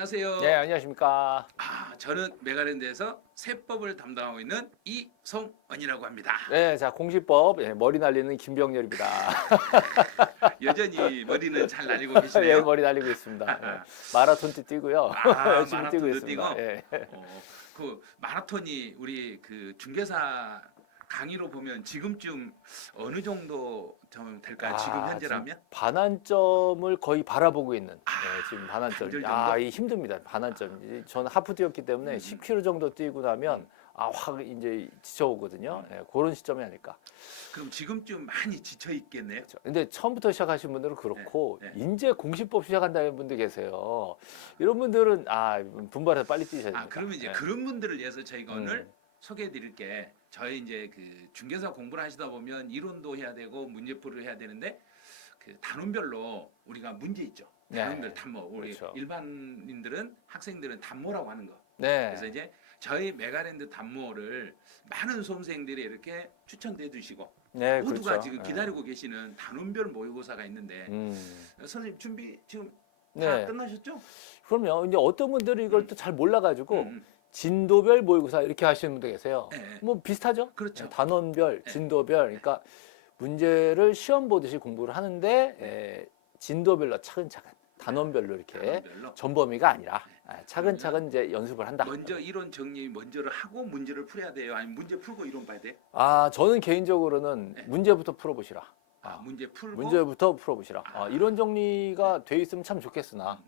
안녕하세요. 네, 안녕하십니까. 저는 메가랜드에서 세법을 담당하고 있는 이성원이라고 합니다. 네, 자, 공시법, 머리 날리는 김병렬입니다. 여전히 머리는 잘 날리고 예, 계시네요. 머리 날리고 있습니다. 마라톤도 뛰고요. 열심히 뛰고 마라톤도 뛰고. 있습니다. 예. 그 마라톤이 우리 그 중개사 강의로 보면 지금쯤 어느 정도 좀 될까요? 지금 현재라면? 지금 반환점을 거의 바라보고 있는, 지금 반환점. 반절 정도? 이 힘듭니다. 반환점. 저는 하프 뛰었기 때문에 10km 정도 뛰고 나면, 확 이제 지쳐오거든요. 그런 시점이 아닐까. 그럼 지금쯤 많이 지쳐 있겠네요. 그렇죠. 근데 처음부터 시작하신 분들은 그렇고 네. 이제 공시법 시작한다는 분들 계세요. 이런 분들은 분발해서 빨리 뛰셔야 됩니다. 그러면 이제 네. 그런 분들을 위해서 저희가 오늘 음. 소개해 드릴 게 저희 이제 그 중개사 공부를 하시다 보면 이론도 해야 되고 문제풀이를 해야 되는데 그 단원별로 우리가 문제 있죠. 단원별 네. 단모. 우리 그렇죠. 일반인들은 학생들은 단모라고 하는 거. 네. 그래서 이제 저희 메가랜드 단모를 많은 수험생들이 이렇게 추천해 주시고 네, 모두가 그렇죠. 지금 기다리고 계시는 단원별 모의고사가 있는데 선생님 준비 지금 다 네. 끝나셨죠? 그럼요. 이제 어떤 분들은 이걸 또 잘 몰라가지고 음. 진도별 모의고사 이렇게 하시는 분들 계세요. 네. 뭐 비슷하죠? 그렇죠. 단원별, 진도별. 그러니까 문제를 시험 보듯이 공부를 하는데 진도별로 차근차근 단원별로 이렇게 단원별로? 전범위가 아니라 차근차근 이제 연습을 한다. 먼저 이론 정리 먼저를 하고 문제를 풀어야 돼요. 아니면 문제 풀고 이론 봐야 돼? 저는 개인적으로는 네. 문제부터 풀어보시라. 문제 풀고 문제부터 풀어보시라. 이론 정리가 돼 있으면 참 좋겠으나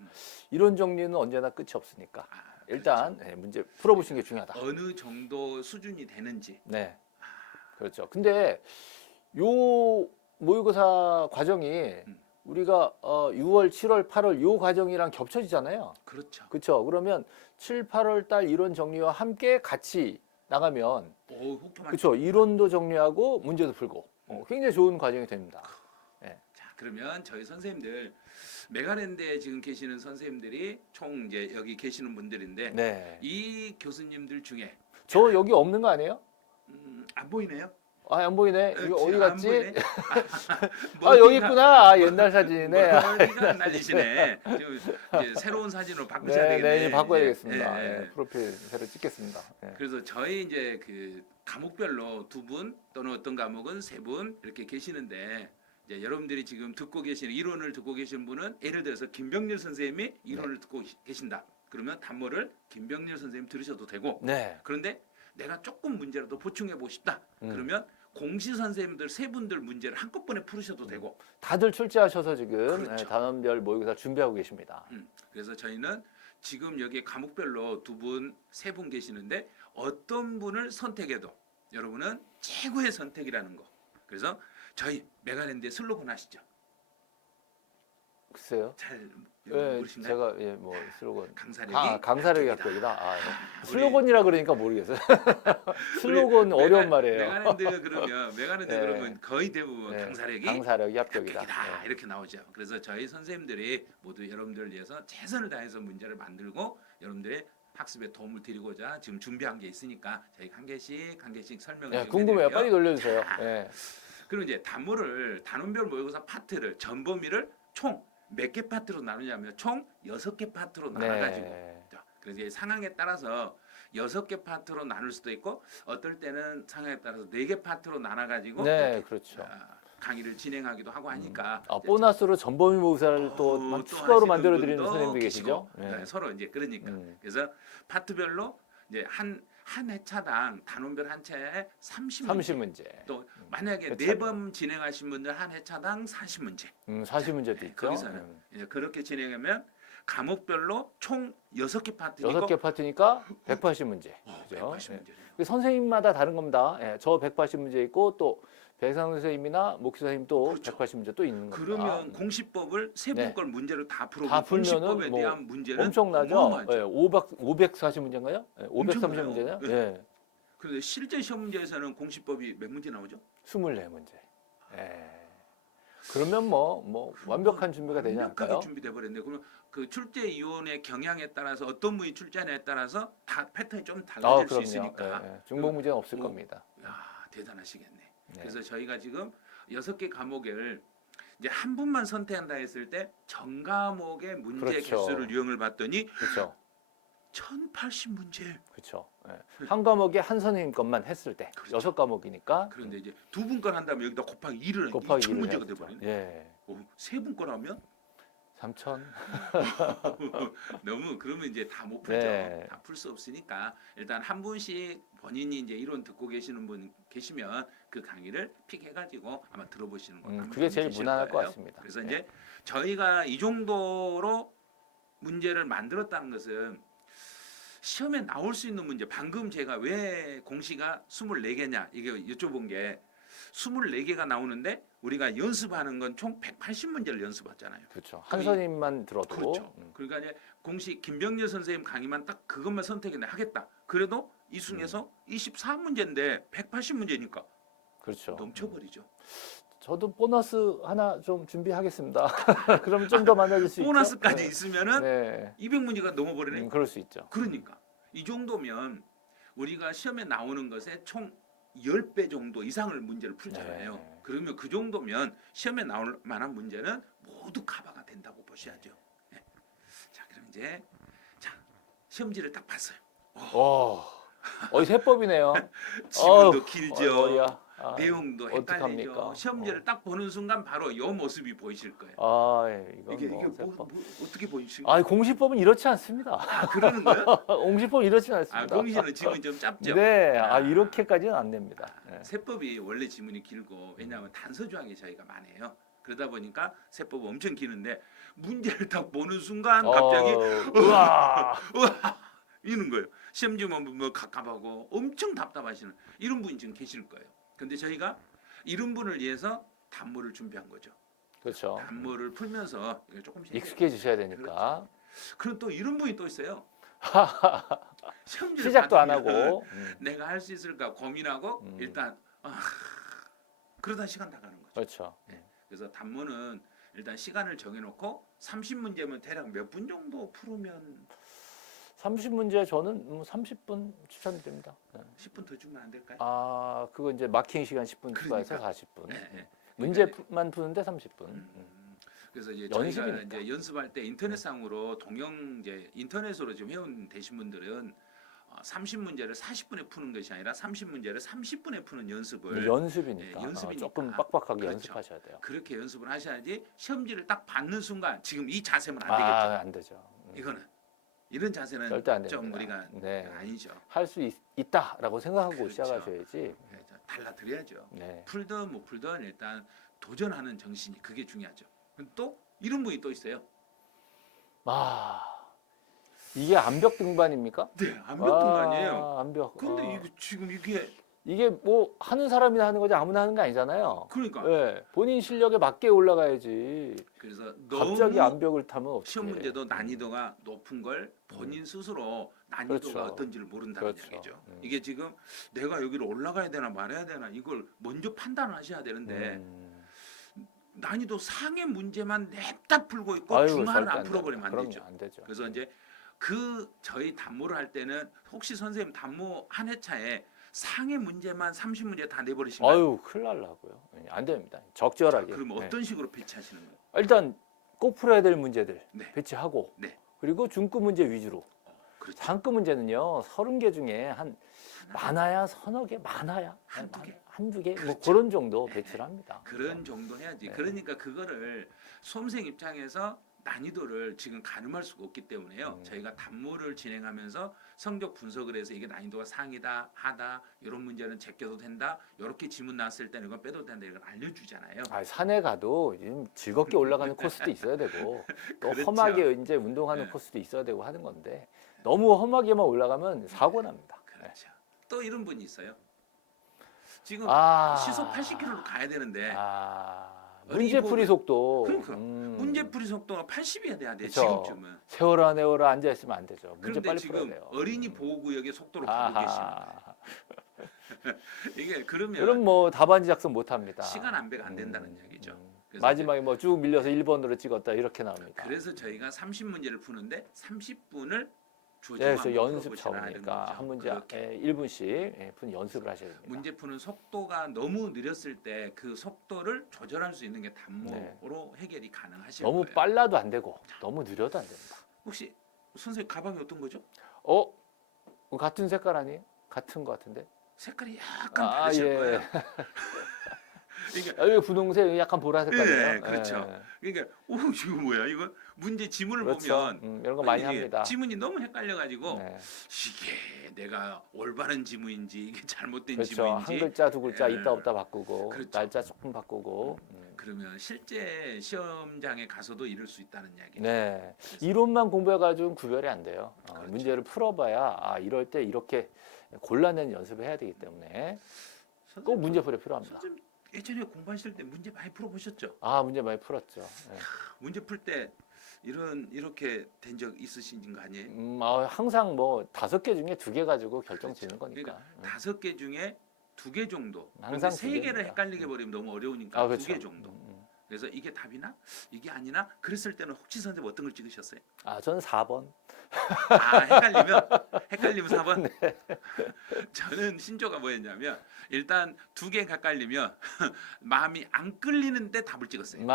이론 정리는 언제나 끝이 없으니까 일단 문제 풀어보시는 게 중요하다. 어느 정도 수준이 되는지. 네, 그렇죠. 근데 요 모의고사 과정이 우리가 6월, 7월, 8월 요 과정이랑 겹쳐지잖아요. 그렇죠. 그렇죠. 그러면 7, 8월 달 이론 정리와 함께 같이 나가면 오, 훅터만. 그렇죠. 이론도 정리하고 문제도 풀고 굉장히 좋은 과정이 됩니다. 자, 그러면 저희 선생님들 메가랜드에 지금 계시는 선생님들이 총 이제 여기 계시는 분들인데 네. 이 교수님들 중에 저 여기 없는 거 아니에요? 안 보이네요? 안 보이네. 이거 어디 안 갔지? 보이네? 여기 있구나. 옛날 사진이네. 머리가 안 날리시네. 지금 이제 새로운 사진으로 바꾸셔야 되겠네. 네, 바꿔야 이제. 되겠습니다. 예, 예. 프로필 새로 찍겠습니다. 그래서 저희 이제 그 과목별로 2분 또는 어떤 과목은 3분 이렇게 계시는데 이제 여러분들이 지금 듣고 계시는 이론을 듣고 계신 분은 예를 들어서 김병렬 선생님이 이론을 듣고 계신다. 그러면 단모를 김병렬 선생님 들으셔도 되고 네. 그런데 내가 조금 문제라도 보충해 보고 싶다. 그러면 공시 선생님들 3분들 문제를 한꺼번에 풀으셔도 되고 다들 출제하셔서 지금 그렇죠. 단원별 모의고사 준비하고 계십니다. 그래서 저희는 지금 여기 과목별로 2분, 3분 계시는데 어떤 분을 선택해도 여러분은 최고의 선택이라는 거. 그래서 저희 메가랜드의 슬로건 아시죠? 글쎄요. 잘 네, 모르시나요? 제가 슬로건 강사력이 강사력이 합격이다. 합격이다. 슬로건이라 그러니까 모르겠어요. 슬로건 우리 어려운 말이에요. 메가랜드 그러면 네. 그러면 거의 대부분 네, 강사력이 합격이다. 합격이다. 이렇게 나오죠. 그래서 저희 선생님들이 모두 여러분들을 위해서 최선을 다해서 문제를 만들고 여러분들의 학습에 도움을 드리고자 지금 준비한 게 있으니까 저희 한 개씩 설명을 좀 궁금해요. 해드릴게요. 빨리 돌려주세요. 네. 그리고 이제 단원별 모의고사 파트를 전범위를 총 몇 개 파트로 나누냐면 총 6개 파트로 나눠가지고 자, 그래서 이제 상황에 따라서 6개 파트로 나눌 수도 있고 어떨 때는 상황에 따라서 4개 파트로 나눠가지고 네, 그렇죠. 강의를 진행하기도 하고 하니까 보너스로 전범위 모의고사를 또 추가로 하시는 만들어 드리는 분도 선생님도 계시고, 계시죠. 네, 서로 이제 그러니까 그래서 파트별로 이제 한 회차당 단원별 한 차에 30문제. 30문제. 또 만약에 회차당. 4번 진행하신 분들 한 회차당 40문제. 40문제도 있죠. 거기서는 이제 그렇게 진행하면 과목별로 총 6개 파트이고 6개 파트니까 180문제. 그죠? 180문제. 선생님마다 다른 겁니다. 저 180문제 있고 또 배상 선생님이나 목수 선생님도 그렇죠. 180문제 또 있는 겁니다. 그러면 공시법을 세 분 걸 문제를 다 풀고 다 풀면은 공시법에 뭐 대한 문제는 엄청나죠? 어마어마하죠. 540문제인가요? 530문제냐? 많아요. 예. 그런데 실제 시험 문제에서는 공시법이 몇 문제 나오죠? 24문제. 그러면 뭐 완벽한 준비가 되지 완벽하게 않을까요? 준비돼 버렸네. 그러면 그 출제위원의 경향에 따라서 어떤 분이 출제하냐에 따라서 다 패턴이 좀 달라질 수 그럼요. 있으니까. 중복 문제는 없을 겁니다. 야, 대단하시겠네. 그래서 저희가 지금 6개 과목을 이제 한 분만 선택한다 했을 때 전 과목의 문제 그렇죠. 개수를 유형을 봤더니 그렇죠. 1080문제. 그렇죠. 예. 한 과목에 한 선생님 것만 했을 때 그렇죠. 6과목이니까 그런데 이제 두 분 건 한다면 여기다 곱하기 1을 곱하기 2천 1을 문제가 해야죠. 돼버리네. 예. 세 분 거라면 3천. 너무 그러면 이제 다 못 풀죠. 네. 다 풀 수 없으니까 일단 한 분씩 본인이 이제 이론 듣고 계시는 분 계시면 그 강의를 픽해가지고 아마 들어보시는 거. 그게 제일 무난할 것 같습니다. 그래서 예. 이제 저희가 이 정도로 문제를 만들었다는 것은 시험에 나올 수 있는 문제. 방금 제가 왜 공시가 24개냐 이게 여쭤본 게 24개가 나오는데 우리가 연습하는 건 총 180문제를 연습했잖아요. 그렇죠. 한 선생님만 들어도 그렇죠. 그러니까 이제 공식 김병렬 선생님 강의만 딱 그것만 선택해 하겠다. 그래도 이 중에서 24문제인데 180문제니까 그렇죠. 넘쳐버리죠. 저도 보너스 하나 좀 준비하겠습니다. 그럼 좀 더 많아질 수 있죠. 보너스까지 네. 있으면은 네. 200문제가 넘어버리네. 그럴 수 있죠. 그러니까 이 정도면 우리가 시험에 나오는 것에 총 10배 정도 이상을 문제를 풀잖아요. 네. 그러면 그 정도면 시험에 나올 만한 문제는 모두 커버가 된다고 보셔야죠. 네. 자, 그럼 이제 자 시험지를 딱 봤어요. 이 세법이네요. 지문도 길죠. 머리야. 내용도 헷갈리죠. 어떡합니까? 시험지를 딱 보는 순간 바로 이 모습이 보이실 거예요. 이건 이게 뭐 뭐 세법. 어떻게 보이시죠? 공시법은 이렇지 않습니다. 그러는 거예요? 공시법 이렇지 않습니다. 공시는 지문이 좀 짧죠. 네, 이렇게까지는 안 됩니다. 네. 세법이 원래 지문이 길고 왜냐하면 단서 조항이 저희가 많아요. 그러다 보니까 세법 엄청 기는데 문제를 딱 보는 순간 갑자기 우와. 이런 거예요. 시험 지문 뭐 갑갑하고 엄청 답답하시는 이런 분이 지금 계실 거예요. 근데 저희가 이런 분을 위해서 단모를 준비한 거죠. 그렇죠. 단모를 풀면서 이걸 조금씩 익숙해지셔야 되니까. 그럼 또 이런 분이 또 있어요. 시험지를 시작도 안 받으면 하고. 내가 할 수 있을까 고민하고 일단 그러다 시간 나가는 거죠. 그렇죠. 네. 그래서 단모는 일단 시간을 정해놓고 30문제면 대략 몇 분 정도 풀으면 30문제 저는 30분 추천드립니다. 네. 10분 더 주면 안 될까요? 그거 이제 마킹 시간 10분 추가해서 40분. 네, 네. 문제만 푸는데 30분. 그래서 이제 저희가 연습이니까. 이제 연습할 때 인터넷상으로 동영 이제 인터넷으로 지금 회원 되신 분들은 30문제를 40분에 푸는 것이 아니라 30문제를 30분에 푸는 연습을 연습이니까. 네, 연습이니까. 조금 빡빡하게 그렇죠. 연습하셔야 돼요. 그렇게 연습을 하셔야지 시험지를 딱 받는 순간 지금 이 자세면 안 되겠죠. 안 되죠. 이거는 이런 자세는 절대 안 좀 됩니다. 우리가 네. 아니죠. 할 수 있다라고 생각하고 그렇죠. 시작하셔야지. 네, 달라드려야죠. 네. 풀든 못 풀든 일단 도전하는 정신이 그게 중요하죠. 또 이런 분이 또 있어요. 이게 암벽 등반입니까? 네, 암벽 등반이에요. 암벽. 근데 이거 지금 이게 뭐 하는 사람이나 하는 거지 아무나 하는 게 아니잖아요. 그러니까 네, 본인 실력에 맞게 올라가야지. 그래서 갑자기 너무 암벽을 타면 어떻게? 시험 문제도 난이도가 높은 걸 본인 스스로 난이도가 그렇죠. 어떤지를 모른다는 그렇죠. 얘기죠. 이게 지금 내가 여기로 올라가야 되나 말아야 되나 이걸 먼저 판단하셔야 되는데 난이도 상의 문제만 냅다 풀고 있고 중하는 안 풀어버리면 안 되죠. 안 되죠. 그래서 이제 저희 단모를 할 때는 혹시 선생님 단모 한 회차에 상의 문제만 30문제 다 내버리시면 큰일 날라고요. 안 됩니다. 적절하게. 그럼 네. 어떤 식으로 배치하시는 거예요? 일단 꼭 풀어야 될 문제들 네. 배치하고 네. 그리고 중급 문제 위주로. 그렇죠. 상급 문제는요 30개 중에 한 많아야 서너 개, 많아야 한두 개. 한두 개, 그렇죠. 뭐 그런 정도 배치를 합니다. 그런 정도 해야지. 네. 그러니까 그거를 수험생 입장에서 난이도를 지금 가늠할 수가 없기 때문에요. 저희가 단모를 진행하면서 성적 분석을 해서 이게 난이도가 상이다, 하다, 이런 문제는 제껴도 된다. 이렇게 질문 나왔을 때는 이건 빼도 된다. 이걸 알려주잖아요. 산에 가도 즐겁게 올라가는 코스도 있어야 되고 또 그렇죠. 험하게 이제 운동하는 네. 코스도 있어야 되고 하는 건데 너무 험하게만 올라가면 사고 납니다. 그렇죠. 또 이런 분이 있어요. 지금 아. 시속 80km로 가야 되는데 문제풀이 속도. 그러니까 문제풀이 속도가 80이어야 돼야 돼. 그쵸. 지금쯤은. 세워라 앉아 있으면 안 되죠. 문제 그런데 빨리 풀어야 지금 돼요. 어린이 보호구역의 속도로 가고 계시는 거예요. 이게 그러면 그럼 뭐 답안지 작성 못 합니다. 시간 안배가 안 된다는 얘기죠. 그래서 마지막에 뭐 쭉 밀려서 1번으로 찍었다 이렇게 나옵니다. 그래서 저희가 30문제를 푸는데 30분을 주어지고 그래서 한번 연습 풀어보시라 이런 차원이니까 거죠. 한 문제 그렇게 1분씩 푼 연습을 하셔야 됩니다. 문제 푸는 속도가 너무 느렸을 때 그 속도를 조절할 수 있는 게 네. 단모로 해결이 가능하실 너무 거예요. 빨라도 안 되고 너무 느려도 안 됩니다. 혹시 선생님 가방이 어떤 거죠? 어? 같은 색깔 아니에요? 같은 것 같은데? 색깔이 약간 아, 다르실 예. 거예요. 이게 여기 분홍색, 약간 보라색깔이에요. 네, 그렇죠. 그러니까 오 이거 뭐야? 이거 문제 지문을 그렇죠. 보면 이런 거 많이 아니, 합니다. 지문이 너무 헷갈려가지고 네. 이게 내가 올바른 지문인지 이게 잘못된 그렇죠. 한 지문인지 글자 두 글자 예. 있다 없다 바꾸고 그렇죠. 날짜 조금 바꾸고. 그러면 실제 시험장에 가서도 이럴 수 있다는 이야기죠. 네. 그래서 이론만 공부해가지고는 구별이 안 돼요. 그렇죠. 문제를 풀어봐야 이럴 때 이렇게 골라내는 연습을 해야 되기 때문에 꼭 선생님, 문제풀이 필요합니다. 선생님 예전에 공부하실 때 문제 많이 풀어보셨죠? 문제 많이 풀었죠. 네. 문제 풀 때 이렇게 된 적 있으신 거 아니에요? 항상 뭐 5개 중에 2개 가지고 결정 지는 거니까. 그러니까 5개 중에 2개 정도. 항상 세 두 개를 개입니다. 헷갈리게 버리면 너무 어려우니까 두 그렇죠. 개 정도. 그래서 이게 답이나 이게 아니나 그랬을 때는 혹시 선생님 어떤 걸 찍으셨어요? 저는 4번. 헷갈리면 4번. 저는 신조가 뭐였냐면 일단 2개 헷갈리면 마음이 안 끌리는데 답을 찍었어요.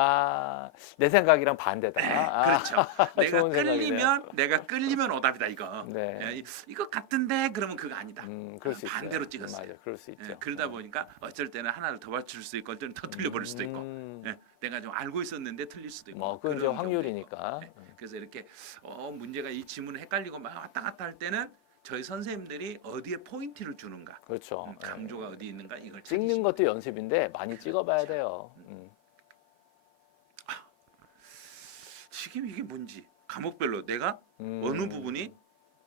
내 생각이랑 반대다. 그렇죠. 좋은 생각이네요. 내가 끌리면 오답이다 이거. 네. 이거 같은데 그러면 그거 아니다. 그럴 수 있어요. 반대로 찍었어요. 맞아, 그럴 수 있죠. 그러다 보니까 어쩔 때는 하나를 더 맞출 수 있고 어쩔 때는 더 틀려버릴 수도 있고. 내가 좀 알고 있었는데 틀릴 수도 있고. 그건 이제 그런 확률이니까. 경우도 있고. 그래서 이렇게 문제가 이 지문을 헷갈리고 막 왔다 갔다 할 때는 저희 선생님들이 어디에 포인트를 주는가, 그렇죠. 강조가 어디 있는가 이걸 찍는 찾으시면 것도 연습인데 많이 찍어봐야 돼요. 지금 이게 뭔지 과목별로 내가 음. 어느 부분이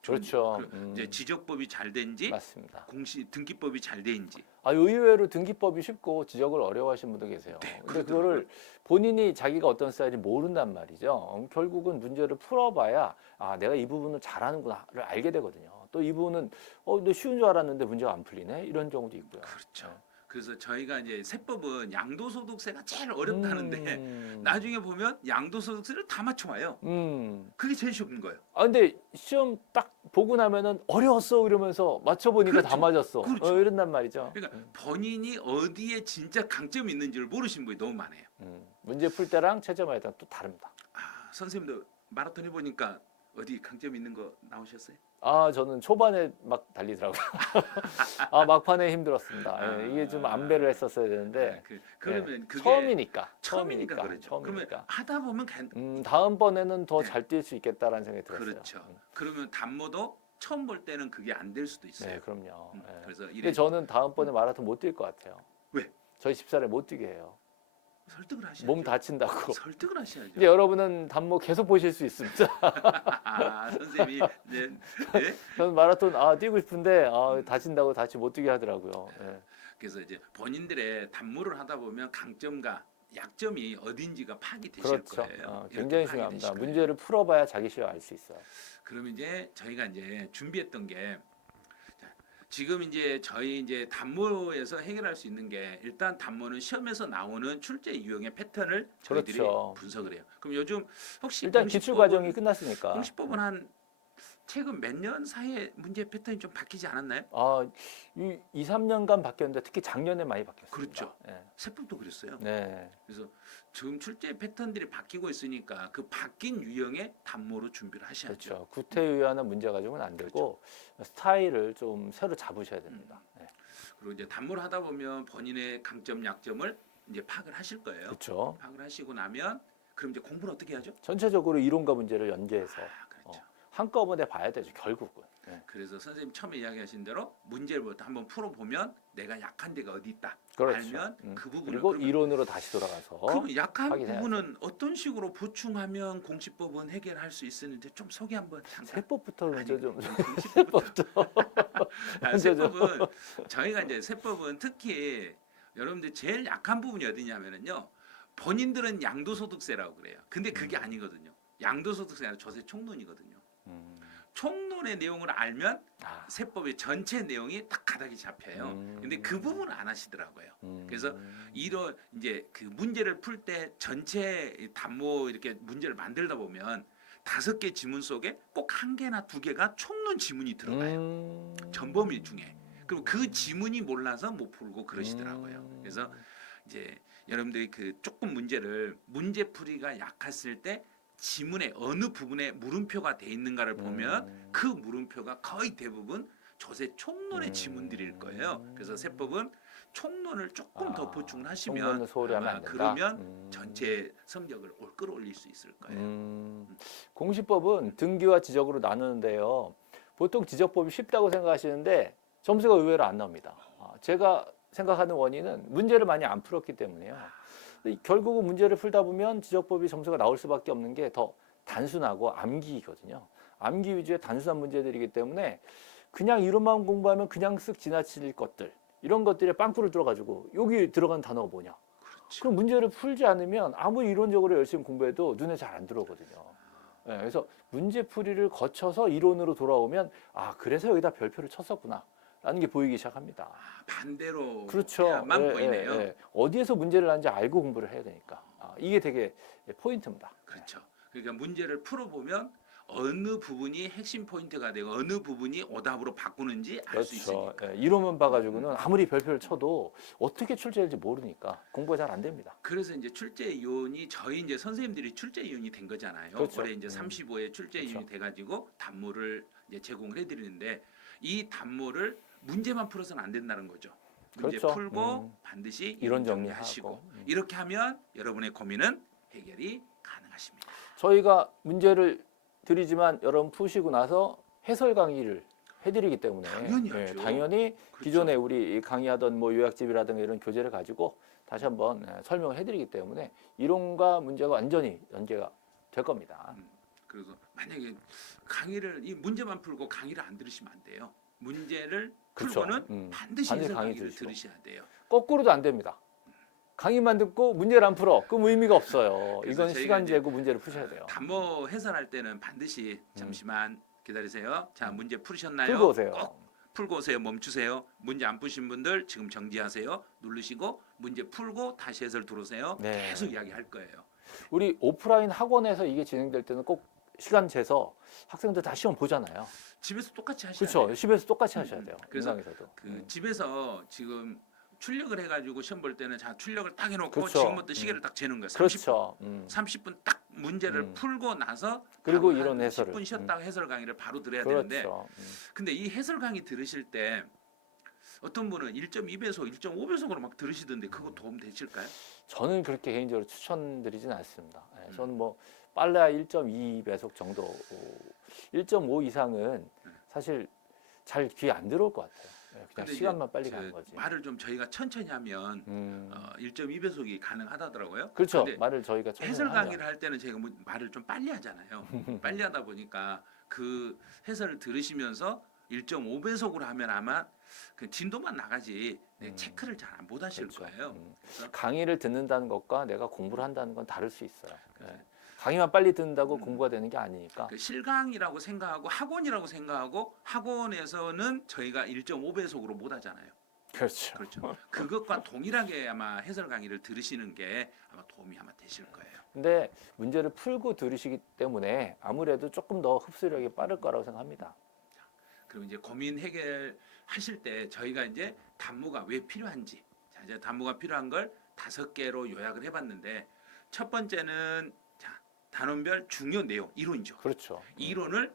좀 그렇죠. 이제 지적법이 잘 된지 맞습니다. 공시 등기법이 잘 된지 의외로 등기법이 쉽고 지적을 어려워하시는 분도 계세요. 네, 근데 그러더라고요. 그거를 본인이 자기가 어떤 스타일인지 모른단 말이죠. 결국은 문제를 풀어봐야 내가 이 부분을 잘하는구나를 알게 되거든요. 또 이 부분은 근데 쉬운 줄 알았는데 문제가 안 풀리네 이런 경우도 있고요. 그렇죠. 그래서 저희가 이제 세법은 양도소득세가 제일 어렵다는데 음. 나중에 보면 양도소득세를 다 맞춰와요. 그게 제일 쉬운 거예요. 근데 시험 딱 보고 나면은 어려웠어 이러면서 맞춰보니까 다 그렇죠. 맞았어. 그렇죠. 이런단 말이죠. 그러니까 본인이 어디에 진짜 강점이 있는지를 모르시는 분이 너무 많아요. 문제 풀 때랑 채점할 때랑 또 다릅니다. 선생님도 마라톤 해보니까 어디 강점 있는 거 나오셨어요? 저는 초반에 막 달리더라고요. 막판에 힘들었습니다. 이게 좀 안배를 했었어야 되는데. 그러면 그게 처음이니까 그렇죠. 그러면 하다 보면 다음번에는 더 잘 뛸 수 있겠다라는 생각이 들었어요. 그렇죠. 그러면 단모도 처음 볼 때는 그게 안 될 수도 있어요. 네, 그럼요. 그래서 근데 저는 다음번에 마라톤 못 뛸 것 같아요. 왜? 저희 집사람이 못 뛰게 해요. 설득을 하셔야죠. 몸 다친다고. 설득을 하셔야죠. 이제 여러분은 단모 계속 보실 수 있습니다. 선생님이 이제 저는 마라톤 뛰고 싶은데 다친다고 다시 못 뛰게 하더라고요. 네. 그래서 이제 본인들의 단모를 하다 보면 강점과 약점이 어딘지가 파악이 되실 그렇죠. 거예요. 굉장히 이렇게 파악이 중요합니다. 되실 거예요. 문제를 풀어봐야 자기 실력 알 수 있어요. 그러면 이제 저희가 이제 준비했던 게 지금 이제 저희 이제 단모에서 해결할 수 있는 게 일단 단모는 시험에서 나오는 출제 유형의 패턴을 저희들이 그렇죠. 분석을 해요. 그럼 요즘 혹시 일단 기출 과정이 끝났으니까. 공시법은 한 최근 몇 년 사이에 문제 패턴이 좀 바뀌지 않았나요? 2, 3년간 바뀌었는데 특히 작년에 많이 바뀌었어요. 그렇죠. 네. 세법도 그랬어요. 네. 그래서 지금 출제 패턴들이 바뀌고 있으니까 그 바뀐 유형의 단모로 준비를 하셔야죠. 그렇죠. 구태의연한 문제 가지고는 안 되고 스타일을 좀 새로 잡으셔야 됩니다. 네. 그리고 이제 단모를 하다 보면 본인의 강점 약점을 이제 파악을 하실 거예요. 그렇죠. 파악을 하시고 나면 그럼 이제 공부는 어떻게 하죠? 전체적으로 이론과 문제를 연계해서 그렇죠. 한꺼번에 봐야 되죠. 결국은. 네. 그래서 선생님 처음에 이야기하신 대로 문제부터 한번 풀어보면 내가 약한 데가 어디 있다 그렇죠. 알면 그 부분을 그리고 그러면 이론으로 다시 돌아가서 그럼 약한 확인해야죠. 부분은 어떤 식으로 보충하면 공시법은 해결할 수 있었는지 좀 소개 한번 잠깐. 세법부터 먼저 좀 공시법부터. 세법은 저희가 이제 세법은 특히 여러분들 제일 약한 부분이 어디냐면은요. 본인들은 양도소득세라고 그래요. 근데 그게 아니거든요. 양도소득세는 조세 총론이거든요. 총론의 내용을 알면 세법의 전체 내용이 딱 가닥이 잡혀요. 근데 그 부분은 안 하시더라고요. 그래서 이런 이제 그 문제를 풀 때 전체 단모 이렇게 문제를 만들다 보면 5개 지문 속에 꼭 1개나 2개가 총론 지문이 들어가요. 전범위 중에. 그리고 그 지문이 몰라서 못 풀고 그러시더라고요. 그래서 이제 여러분들이 그 조금 문제풀이가 약했을 때 지문의 어느 부분에 물음표가 돼 있는가를 보면 그 물음표가 거의 대부분 조세 총론의 지문들일 거예요. 그래서 세법은 총론을 조금 더 보충을 하시면 총론을 소홀히 하면 안 된다. 그러면 전체 성적을 끌어올릴 수 있을 거예요. 공시법은 등기와 지적으로 나누는데요. 보통 지적법이 쉽다고 생각하시는데 점수가 의외로 안 나옵니다. 제가 생각하는 원인은 문제를 많이 안 풀었기 때문에요. 결국은 문제를 풀다 보면 지적법이 점수가 나올 수밖에 없는 게 더 단순하고 암기거든요. 암기 위주의 단순한 문제들이기 때문에 그냥 이론만 공부하면 그냥 쓱 지나칠 것들, 이런 것들에 빵꾸를 뚫어가지고 여기 들어간 단어가 뭐냐. 그렇죠. 그럼 문제를 풀지 않으면 아무리 이론적으로 열심히 공부해도 눈에 잘 안 들어오거든요. 네, 그래서 문제풀이를 거쳐서 이론으로 돌아오면 그래서 여기다 별표를 쳤었구나 라는 게 보이기 시작합니다. 반대로 그렇죠. 해야만 보이네요. 어디에서 문제를 하는지 알고 공부를 해야 되니까. 이게 되게 포인트입니다. 그렇죠. 그러니까 문제를 풀어보면 어느 부분이 핵심 포인트가 되고 어느 부분이 오답으로 바꾸는지 알 수 그렇죠. 있으니까. 이론만 봐가지고는 아무리 별표를 쳐도 어떻게 출제할지 모르니까 공부가 잘 안 됩니다. 그래서 이제 출제 이론이 저희 이제 선생님들이 출제 이론이 된 거잖아요. 그렇죠. 올해 이제 35회 출제 그렇죠. 이론이 돼가지고 단모를 이제 제공을 해드리는데 이 단모를 문제만 풀어서는 안 된다는 거죠. 문제 그렇죠. 풀고 반드시 이론 이론 정리하시고. 정리하시고 이렇게 하면 여러분의 고민은 해결이 가능하십니다. 저희가 문제를 드리지만 여러분 푸시고 나서 해설 강의를 해드리기 때문에 당연히 하죠. 당연히 그렇죠. 기존에 우리 강의하던 뭐 요약집이라든가 이런 교재를 가지고 다시 한번 설명을 해드리기 때문에 이론과 문제가 완전히 연계가 될 겁니다. 그래서 만약에 강의를 이 문제만 풀고 강의를 안 들으시면 안 돼요. 문제를 그렇죠. 풀고는 반드시 반드시 해설 강의 강의를 들으시고. 들으셔야 돼요. 거꾸로도 안 됩니다. 강의만 듣고 문제를 안 풀어. 그럼 의미가 없어요. 그래서 이건 저희가 시간 이제 재고 문제를 푸셔야 돼요. 단모 해설할 때는 반드시 잠시만 기다리세요. 자, 문제 풀으셨나요? 풀고 오세요. 꼭 풀고 오세요. 멈추세요. 문제 안 푸신 분들 지금 정지하세요. 누르시고 문제 풀고 다시 해설 들어오세요. 네. 계속 이야기할 거예요. 우리 오프라인 학원에서 이게 진행될 때는 꼭 시간 재서 학생들 다 시험 보잖아요. 집에서 똑같이 하셔야 그렇죠. 돼요. 집에서 똑같이 하셔야 돼요. 그래서 인강에서도. 집에서 지금 출력을 해가지고 시험 볼 때는 자 출력을 딱 해놓고 그렇죠. 지금부터 시계를 딱 재는 거예요. 30분. 그렇죠. 30분 딱 문제를 풀고 나서 그리고 바로 이런 한 해설을. 10분 쉬었다가 해설 강의를 바로 들어야 되는데 그렇죠. 근데 이 해설 강의 들으실 때 어떤 분은 1.2배속, 1.5배속으로 막 들으시던데 그거 도움 되실까요? 저는 그렇게 개인적으로 추천드리진 않습니다. 저는 뭐 빨라야 1.2배속 정도, 1.5 이상은 사실 잘 귀에 안 들어올 것 같아요. 그냥 근데 시간만 이제 빨리 가는 거지. 말을 좀 저희가 천천히 하면 1.2배속이 가능하다더라고요. 그렇죠. 근데 말을 저희가 천천히 해설 하죠. 강의를 할 때는 제가 말을 좀 빨리 하잖아요. 빨리 하다 보니까 그 해설을 들으시면서 1.5배속으로 하면 아마 그 진도만 나가지 체크를 잘 못 하실 그렇죠. 거예요. 그래서 강의를 듣는다는 것과 내가 공부를 한다는 건 다를 수 있어요. 강의만 빨리 듣는다고 공부가 되는 게 아니니까. 그 실강이라고 생각하고 학원이라고 생각하고 학원에서는 저희가 1.5배속으로 못 하잖아요. 그렇죠. 그렇죠. 그것과 동일하게 아마 해설 강의를 들으시는 게 아마 도움이 아마 되실 거예요. 근데 문제를 풀고 들으시기 때문에 아무래도 조금 더 흡수력이 빠를 거라고 생각합니다. 그럼 이제 고민 해결하실 때 저희가 이제 단모가 왜 필요한지, 자 이제 단모가 필요한 걸 5개로 요약을 해봤는데 첫 번째는 자 단원별 중요 내용 이론이죠. 그렇죠. 이론을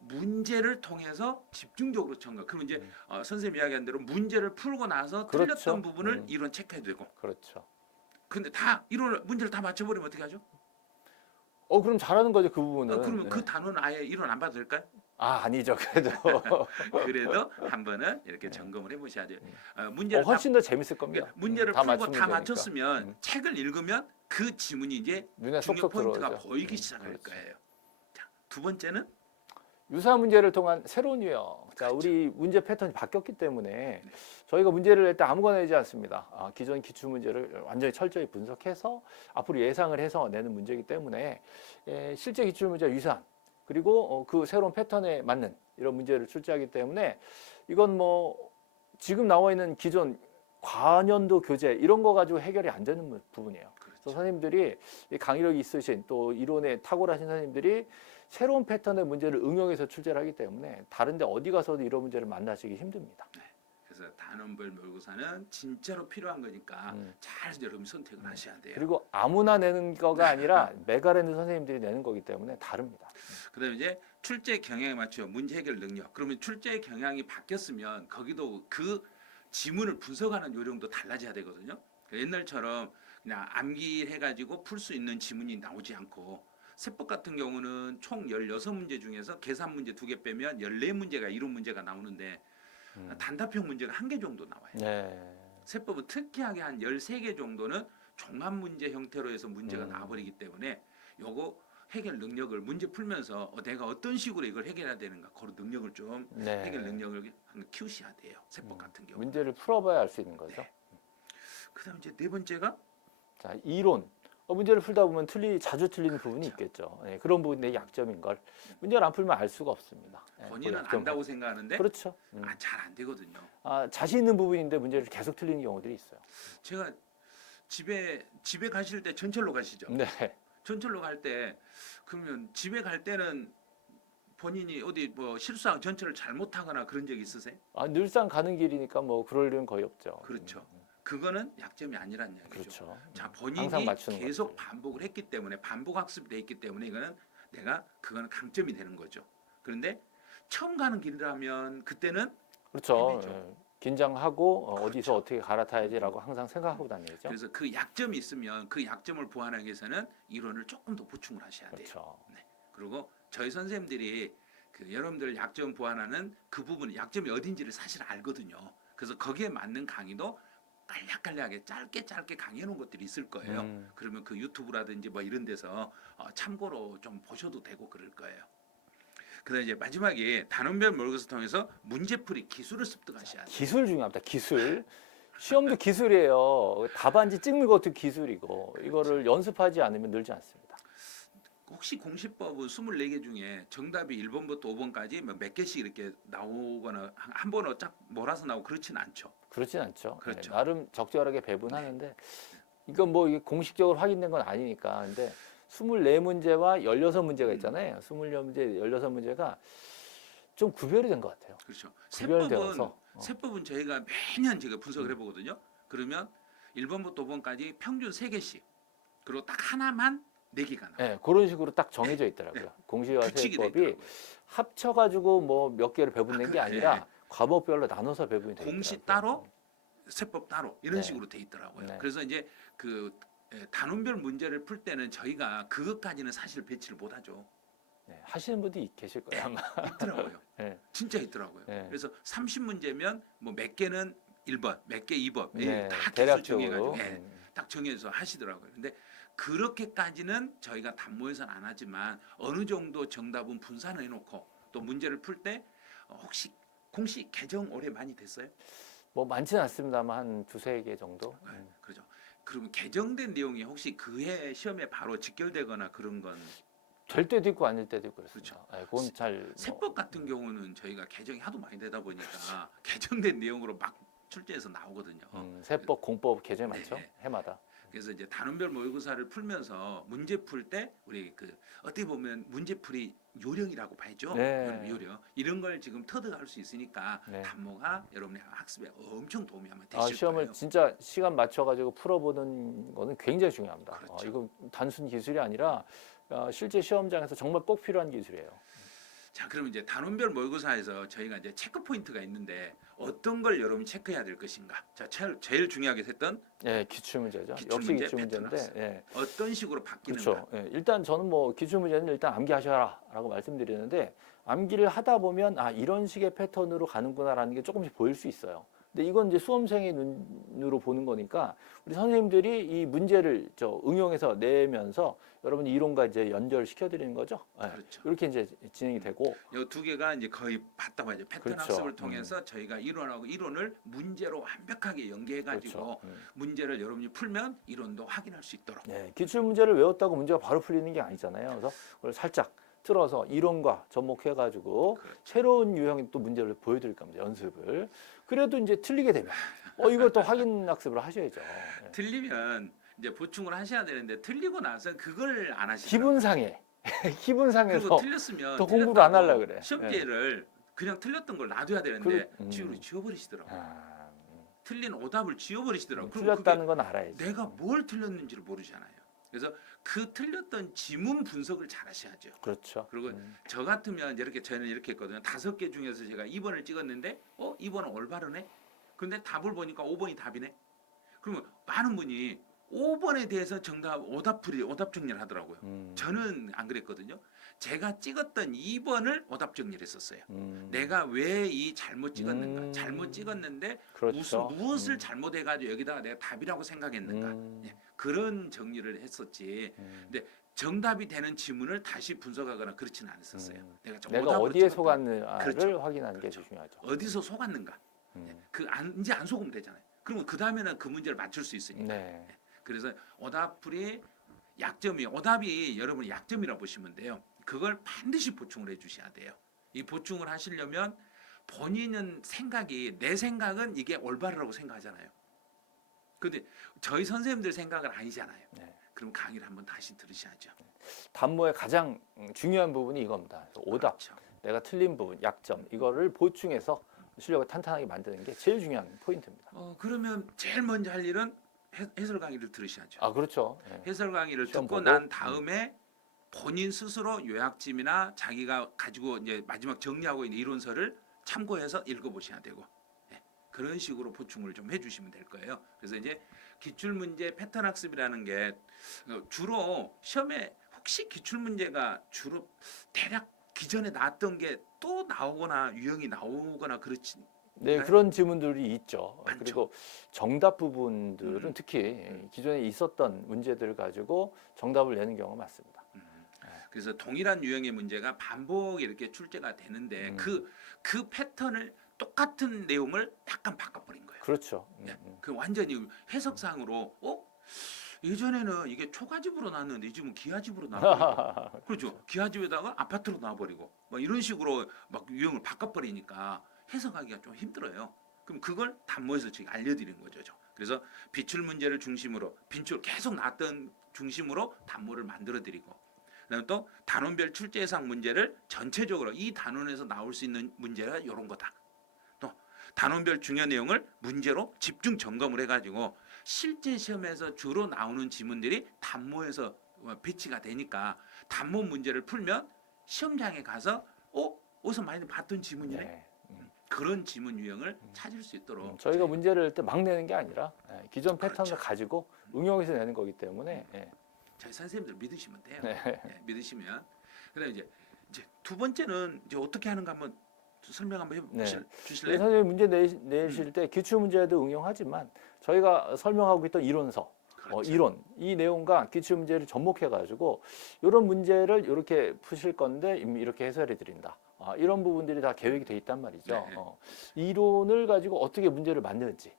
문제를 통해서 집중적으로 전가. 그럼 이제 선생님 이야기한 대로 문제를 풀고 나서 그렇죠. 틀렸던 부분을 이론 체크해도 되고. 그렇죠. 근데 다 이론 문제를 다 맞춰버리면 어떻게 하죠? 그럼 잘하는 거죠, 그 부분은. 그러면 네. 그 단원은 아예 이론 안 봐도 될까요? 아니죠, 그래도. 그래도 한 번은 이렇게 점검을 해보셔야 돼요. 문제를 훨씬 더 재밌을 겁니다. 그러니까 문제를 다 풀고 맞추면 다 되니까. 맞췄으면 책을 읽으면 그 지문이 이제 눈에 중요 쏙쏙 포인트가 들어오죠. 보이기 시작할 그렇죠. 거예요. 자, 두 번째는 유사 문제를 통한 새로운 유형. 자, 우리 문제 패턴이 바뀌었기 때문에 저희가 문제를 낼 때 아무거나 내지 않습니다. 기존 기출 문제를 완전히 철저히 분석해서 앞으로 예상을 해서 내는 문제이기 때문에 실제 기출 문제와 유사한 그리고 그 새로운 패턴에 맞는 이런 문제를 출제하기 때문에 이건 뭐 지금 나와 있는 기존 과년도 교재 이런 거 가지고 해결이 안 되는 부분이에요. 그래서 그래서 선생님들이 이 강의력이 있으신 또 이론에 탁월하신 선생님들이 새로운 패턴의 문제를 응용해서 출제를 하기 때문에 다른데 어디 가서도 이런 문제를 만나시기 힘듭니다. 그래서 단원별 모의고사는 진짜로 필요한 거니까 음. 잘 여러분 선택을 하셔야 돼요. 그리고 아무나 내는 거가 아니라 메가랜드 선생님들이 내는 거기 때문에 다릅니다. 그다음에 이제 출제 경향에 맞춰 문제 해결 능력. 그러면 출제 경향이 바뀌었으면 거기도 그 지문을 분석하는 요령도 달라져야 되거든요. 옛날처럼 그냥 암기해가지고 풀 수 있는 지문이 나오지 않고 세법 같은 경우는 총 16문제 중에서 계산 문제 2개 빼면 14문제가 이론 문제가 나오는데 단답형 문제가 1개 정도 나와요. 네. 세법은 특이하게 한 13개 정도는 종합 문제 형태로 해서 문제가 음. 나와버리기 때문에 요거 해결 능력을 문제 풀면서 내가 어떤 식으로 이걸 해결해야 되는가 그런 능력을 좀 네. 해결 능력을 키우셔야 돼요. 세법 같은 경우. 문제를 풀어봐야 알 수 있는 거죠. 네. 그다음 이제 네 번째가 자, 이론. 문제를 풀다 보면 자주 틀리는 부분이 그렇죠. 있겠죠. 예, 그런 부분이 내 약점인 걸 문제를 안 풀면 알 수가 없습니다. 예, 그 본인은 약점을. 안다고 생각하는데 그렇죠. 잘 안 되거든요. 자신 있는 부분인데 문제를 계속 틀리는 경우들이 있어요. 제가 집에 가실 때 전철로 가시죠. 네. 전철로 갈 때 그러면 집에 갈 때는 본인이 어디 뭐 실수하고 전철을 잘못하거나 그런 적 있으세요? 늘상 가는 길이니까 뭐 그럴 일은 거의 없죠. 그렇죠. 그거는 약점이 아니란 얘기죠. 그렇죠. 자, 항상 본인이 맞추는 계속 것들. 반복을 했기 때문에 반복 학습이 돼 있기 때문에 이거는 그거는 강점이 되는 거죠. 그런데 처음 가는 길이라면 그때는 그렇죠. 헤매죠. 예. 긴장하고 그렇죠. 어디서 어떻게 갈아타야지라고 항상 생각하고 다니죠. 그래서 그 약점이 있으면 그 약점을 보완하기 위해서는 이론을 조금 더 보충을 하셔야 돼요. 그렇죠. 그리고 저희 선생님들이 그 여러분들 약점 보완하는 그 부분 약점이 어딘지를 사실 알거든요. 그래서 거기에 맞는 강의도 간략간략하게 짧게 강의해 놓은 것들이 있을 거예요. 그러면 그 유튜브라든지 뭐 이런 데서 참고로 좀 보셔도 되고 그럴 거예요. 그다음 이제 마지막에 단원별 모의고사 통해서 문제풀이 기술을 습득하셔야 돼요. 기술 중요합니다. 기술. 시험도 기술이에요. 답안지 찍는 것도 기술이고 이거를 연습하지 않으면 늘지 않습니다. 혹시 공시법은 24개 중에 정답이 1번부터 5번까지 몇 개씩 이렇게 나오거나 한 번에 쫙 몰아서 나오고 그렇지는 않죠. 그렇진 않죠. 그렇죠. 네, 나름 적절하게 배분하는데 이건 뭐 이게 공식적으로 확인된 건 아니니까. 근데 24문제와 16문제가 있잖아요. 24문제, 16문제가 좀 구별이 된 것 같아요. 그렇죠. 구별되어서. 세법은 저희가 매년 제가 분석을 해보거든요. 그러면 1번부터 5번까지 평균 3개씩 그리고 딱 하나만 4개가 나와요. 네, 그런 식으로 딱 정해져 있더라고요. 네. 공시와 규칙이 돼 세법이 있더라고요. 합쳐가지고 뭐 몇 개를 배분된 게 그래. 아니라 과목별로 나눠서 배분이 돼 공시 있더라고요. 따로 세법 따로 이런 네. 식으로 돼 있더라고요. 네. 그래서 이제 그 단원별 문제를 풀 때는 저희가 그것까지는 사실 배치를 못하죠. 네, 하시는 분들이 계실 거예요 아마. 있더라고요. 네. 진짜 있더라고요. 네. 그래서 30문제면 뭐 몇 개는 1번, 몇 개 2번 네, 다 개수 대략적으로. 정해가지고 딱 정해서 하시더라고요. 근데 그렇게까지는 저희가 단모에서는 안 하지만 어느 정도 정답은 분산을 해놓고 또 문제를 풀 때 혹시 공시 개정 올해 많이 됐어요? 뭐 많지는 않습니다만 한 두세 개 정도. 네, 그렇죠. 그러면 개정된 내용이 혹시 그해 시험에 바로 직결되거나 그런 건 될 때도 있고 아닐 때도 있고 그렇습니다. 네, 그건 잘 뭐, 세법 같은 경우는 저희가 개정이 하도 많이 되다 보니까 개정된 내용으로 막 출제해서 나오거든요. 세법, 공법 개정이 많죠. 네. 해마다. 그래서 이제 단원별 모의고사를 풀면서 문제 풀 때 우리 그 어떻게 보면 문제풀이 요령이라고 봐야죠. 네. 요령 이런 걸 지금 터득할 수 있으니까 네. 단모가 여러분의 학습에 엄청 도움이 아마 아, 되실 시험을 거예요. 진짜 시간 맞춰가지고 풀어보는 거는 굉장히 중요합니다. 그렇죠. 이거 단순 기술이 아니라 실제 시험장에서 정말 꼭 필요한 기술이에요. 자, 그러면 이제 단원별 모의고사에서 저희가 이제 체크 포인트가 있는데 어떤 걸 여러분이 체크해야 될 것인가? 자, 제일 중요하게 했던 예, 기출 문제죠. 기출 역시 문제, 기출 문제인데, 패턴 예, 어떤 식으로 바뀌는가? 그렇죠. 예, 일단 저는 뭐 기출 문제는 일단 암기하셔라라고 말씀드리는데 암기를 하다 보면 이런 식의 패턴으로 가는구나라는 게 조금씩 보일 수 있어요. 근데 이건 이제 수험생의 눈으로 보는 거니까 우리 선생님들이 이 문제를 응용해서 내면서 여러분이 이론과 이제 연결시켜 드리는 거죠. 예, 그렇죠. 이렇게 이제 진행이 되고. 이 두 개가 이제 거의 봤다 봐야죠. 패턴 그렇죠. 학습을 통해서 저희가 이론하고 이론을 문제로 완벽하게 연계해 가지고 그렇죠. 문제를 여러분이 풀면 이론도 확인할 수 있도록. 네, 기출 문제를 외웠다고 문제가 바로 풀리는 게 아니잖아요. 그래서 그걸 살짝 틀어서 이론과 접목해가지고 그렇죠. 새로운 유형의 또 문제를 보여드릴 겁니다. 연습을. 그래도 이제 틀리게 되면 이걸 또 확인 학습을 하셔야죠. 네. 틀리면 이제 보충을 하셔야 되는데 틀리고 나서 그걸 안 하시더라고요. 기분 상해. 기분 상해서 그리고 틀렸으면 더 공부를 안 틀렸다고 하려고 그래. 시험지를 그냥 틀렸던 걸 놔둬야 되는데 지워버리시더라고요. 아, 틀린 오답을 지워버리시더라고요. 그럼 틀렸다는 건 알아야지. 그게 내가 뭘 틀렸는지를 모르잖아요. 그래서 그 틀렸던 지문 분석을 잘 하셔야죠. 그렇죠. 그리고 저 같으면 이렇게 저는 이렇게 했거든요. 5개 중에서 제가 2번을 찍었는데 2번은 올바르네? 근데 답을 보니까 5번이 답이네? 그러면 많은 분이 5번에 대해서 오답 정리를 하더라고요. 저는 안 그랬거든요. 제가 찍었던 2번을 오답 정리를 했었어요. 내가 왜 이 잘못 찍었는가? 잘못 찍었는데 그렇죠. 무엇을 잘못해가지고 여기다가 내가 답이라고 생각했는가? 예, 그런 정리를 했었지. 근데 정답이 되는 지문을 다시 분석하거나 그렇지는 않았었어요. 내가 오답으로 어디에 찍었다. 속았는지를 그렇죠. 확인하는 게 그렇죠. 중요하죠. 어디서 속았는가? 이제 안 속으면 되잖아요. 그러면 그 다음에는 그 문제를 맞출 수 있으니까. 네. 그래서 오답풀이 오답이 여러분 약점이라고 보시면 돼요. 그걸 반드시 보충을 해주셔야 돼요. 이 보충을 하시려면 본인은 내 생각은 이게 올바르라고 생각하잖아요. 근데 저희 선생님들 생각은 아니잖아요. 네. 그럼 강의를 한번 다시 들으셔야죠. 단모의 가장 중요한 부분이 이겁니다. 그래서 오답, 그렇죠. 내가 틀린 부분, 약점 이거를 보충해서 실력을 탄탄하게 만드는 게 제일 중요한 포인트입니다. 그러면 제일 먼저 할 일은 해설 강의를 들으셔야죠. 아 그렇죠. 네. 해설 강의를 시험 듣고 보고. 난 다음에 본인 스스로 요약집이나 자기가 가지고 이제 마지막 정리하고 있는 이론서를 참고해서 읽어보셔야 되고 그런 식으로 보충을 좀 해주시면 될 거예요. 그래서 이제 기출문제 패턴 학습이라는 게 주로 시험에 혹시 기출문제가 주로 대략 기존에 나왔던 게 또 나오거나 유형이 나오거나 그렇지. 네, 그런 지문들이 있죠. 많죠. 그리고 정답 부분들은 특히 기존에 있었던 문제들을 가지고 정답을 내는 경우가 많습니다. 그래서 동일한 유형의 문제가 반복 이렇게 출제가 되는데 그 패턴을 똑같은 내용을 약간 바꿔버린 거예요. 그렇죠. 그 완전히 해석상으로 예전에는 이게 초가집으로 나왔는데 지금은 기하집으로 나와버리고 그렇죠. 기하집에다가 아파트로 나와버리고 막 이런 식으로 막 유형을 바꿔버리니까 해석하기가 좀 힘들어요. 그럼 그걸 단모에서 지금 알려드리는 거죠. 그래서 비출 문제를 중심으로 빈출 계속 나왔던 중심으로 단모를 만들어드리고 그다음에 또 단원별 출제 예상 문제를 전체적으로 이 단원에서 나올 수 있는 문제가 이런 거다. 또 단원별 중요 내용을 문제로 집중 점검을 해가지고 실제 시험에서 주로 나오는 지문들이 단모에서 배치가 되니까 단모 문제를 풀면 시험장에 가서 어디서 많이 봤던 지문이네. 네. 그런 지문 유형을 찾을 수 있도록 저희가 문제를 막 내는 게 아니라 기존 패턴을 그렇죠. 가지고 응용해서 내는 거기 때문에 저희 선생님들 믿으시면 돼요. 네. 믿으시면 그다음에 이제 두 번째는 이제 어떻게 하는가 한번 설명 한번 해주실래요? 선생님 문제 내실 때 기출 문제도 응용하지만 저희가 설명하고 있던 이론서, 그렇죠. 이론 이 내용과 기출 문제를 접목해가지고 이런 문제를 이렇게 푸실 건데 이렇게 해설해 드린다. 이런 부분들이 다 계획이 돼 있단 말이죠. 네. 이론을 가지고 어떻게 문제를 만드는지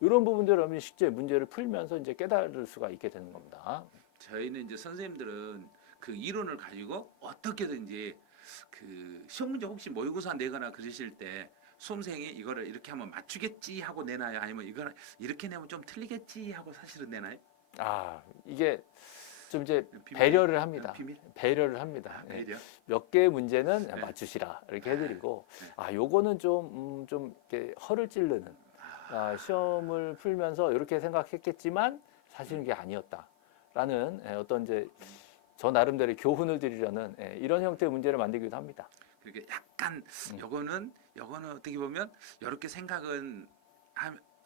이런 부분들을 실제 문제를 풀면서 이제 깨달을 수가 있게 되는 겁니다. 저희는 이제 선생님들은 그 이론을 가지고 어떻게든지 그 시험 문제 혹시 모의고사 내거나 그러실 때 수험생이 이거를 이렇게 하면 맞추겠지 하고 내나요? 아니면 이걸 이렇게 내면 좀 틀리겠지 하고 사실은 내나요? 이게 좀 이제 비밀? 배려를 합니다. 비밀? 배려를 합니다. 배려? 몇 개의 문제는 맞추시라 이렇게 해드리고 네. 요거는 좀 이렇게 허를 찌르는 시험을 풀면서 이렇게 생각했겠지만 사실은 이게 아니었다라는 어떤 이제 저 나름대로 교훈을 드리려는 이런 형태의 문제를 만들기도 합니다. 그렇게 약간 요거는 어떻게 보면 이렇게 생각은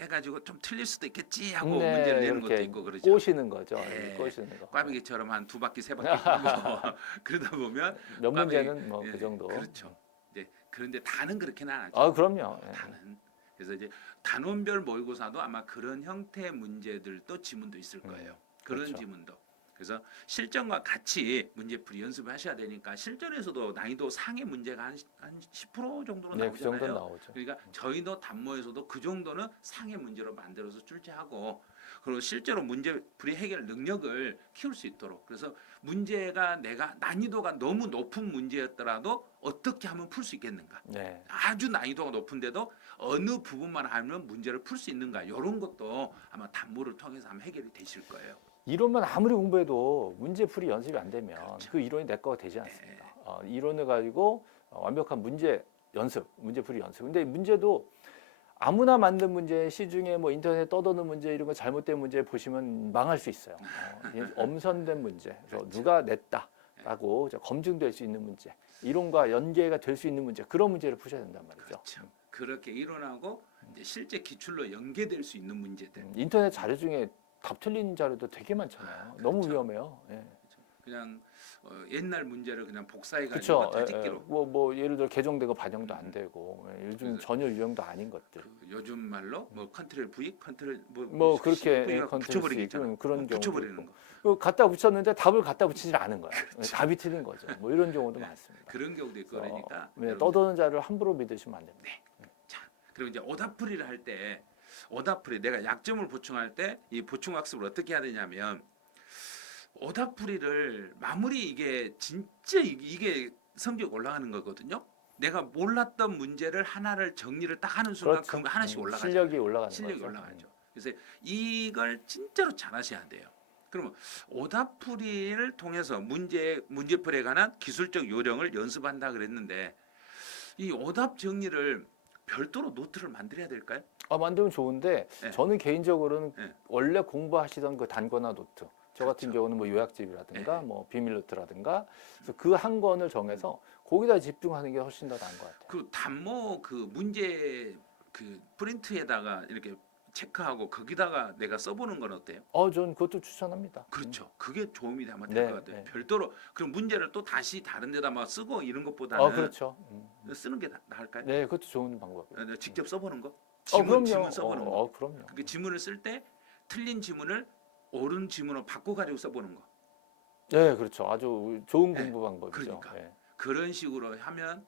해가지고 좀 틀릴 수도 있겠지 하고 문제를 내는 것도 있고 그러죠. 꼬시는 거죠. 네. 꼬시는 거. 꽈배기처럼 한 2바퀴 3바퀴 끼고 그러다 보면 몇 꽈배기, 문제는 뭐 그 정도. 그렇죠. 이제 그런데 다는 그렇게는 안 하죠. 그럼요. 다는. 그래서 이제 단원별 모의고사도 아마 그런 형태의 문제들도 지문도 있을 거예요. 그런 그렇죠. 지문도. 그래서 실전과 같이 문제풀이 연습을 하셔야 되니까 실전에서도 난이도 상의 문제가 한 10% 정도로 네, 그 나오잖아요. 정도는 나오죠. 그러니까 저희도 단모에서도 그 정도는 상의 문제로 만들어서 출제하고 그리고 실제로 문제풀이 해결 능력을 키울 수 있도록 그래서 문제가 내가 난이도가 너무 높은 문제였더라도 어떻게 하면 풀 수 있겠는가? 네. 아주 난이도가 높은데도 어느 부분만 하면 문제를 풀 수 있는가? 이런 것도 아마 단모를 통해서 아마 해결이 되실 거예요. 이론만 아무리 공부해도 문제풀이 연습이 안 되면 그렇죠. 그 이론이 내 거가 되지 않습니다. 네. 이론을 가지고 완벽한 문제 연습, 문제풀이 연습. 근데 문제도 아무나 만든 문제, 시중에 뭐 인터넷에 떠도는 문제 이런 거 잘못된 문제 보시면 망할 수 있어요. 이게 엄선된 문제, 그래서 누가 냈다라고 검증될 수 있는 문제, 이론과 연계가 될 수 있는 문제, 그런 문제를 푸셔야 된단 말이죠. 그렇죠. 그렇게 이론하고 이제 실제 기출로 연계될 수 있는 문제들. 인터넷 자료 중에 답 틀린 자료도 되게 많잖아요. 너무 그렇죠. 위험해요. 예. 그냥 옛날 문제를 그냥 그렇죠. 복사해가지고 다짓기로. 뭐 예를 들어 개정되고 반영도 안 되고 요즘 그래서 전혀 유형도 아닌 것들. 그 요즘 말로 뭐 컨트롤 V, 컨트롤 뭐 그렇게 V가 붙여버리기 있잖아. 그런 경우도 붙여버리는 있고. 거. 그 갖다 붙였는데 답을 갖다 붙이질 않은 거야. 그렇죠. 답이 틀린 거죠. 뭐 이런 경우도 네. 많습니다. 그런 경우도 있고 그러니까. 네, 여러분들 떠도는 자료를 함부로 믿으시면 안 됩니다. 자, 그리고 이제 오답풀이를 할 때 오답풀이 내가 약점을 보충할 때 이 보충 학습을 어떻게 해야 되냐면 오답풀이를 마무리 이게 진짜 이게 성적 올라가는 거거든요. 내가 몰랐던 문제를 하나를 정리를 딱 하는 순간 그렇죠. 그 하나씩 올라가죠. 실력이 올라가는 실력이 거죠. 올라가죠. 그래서 이걸 진짜로 잘하셔야 돼요. 그러면 오답풀이를 통해서 문제풀이에 관한 기술적 요령을 연습한다 그랬는데 이 오답 정리를 별도로 노트를 만들어야 될까요? 만들면 좋은데 네. 저는 개인적으로는 네. 원래 공부하시던 그 단권화 노트, 저 같은 그렇죠. 경우는 뭐 요약집이라든가 네. 뭐 비밀 노트라든가 그래서 그 한 권을 정해서 거기다 집중하는 게 훨씬 더 나은 것 같아요. 그 단모 그 문제 그 프린트에다가 이렇게 체크하고 거기다가 내가 써보는 건 어때요? 전 그것도 추천합니다. 그렇죠. 그게 도움이 아마 될 것 네, 같아요. 네. 별도로 그럼 문제를 또 다시 다른 데다 막 쓰고 이런 것보다는 그렇죠. 쓰는 게 나을까요? 네, 그것도 좋은 방법이에요. 직접 써보는 거? 그럼요. 지문 써보는 거. 그럼요. 그 지문을 쓸 때 틀린 지문을 옳은 지문으로 바꿔가지고 써보는 거. 네, 그렇죠. 아주 좋은 네, 공부 방법이죠. 그러니까. 네. 그런 식으로 하면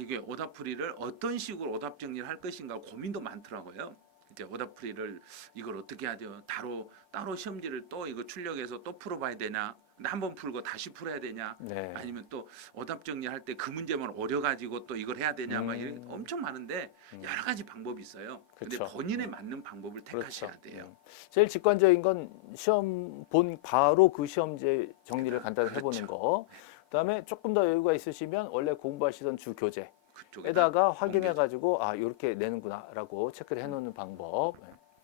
이게 오답풀이를 어떤 식으로 오답 정리를 할 것인가 고민도 많더라고요. 이제 오답풀이를 이걸 어떻게 하죠? 따로 시험지를 또 이거 출력해서 또 풀어봐야 되냐? 근데 한 번 풀고 다시 풀어야 되냐? 네. 아니면 또 오답 정리할 때 그 문제만 오려가지고 또 이걸 해야 되냐? 막 이런 엄청 많은데 여러 가지 방법이 있어요. 근데 그렇죠. 본인에 맞는 방법을 택하셔야 그렇죠. 돼요. 제일 직관적인 건 시험 본 바로 그 시험제 정리를 간단히 그렇죠. 해보는 거. 그다음에 조금 더 여유가 있으시면 원래 공부하시던 주 교재에다가 그쪽에다 확인해가지고 이렇게 내는구나라고 체크를 해놓는 방법.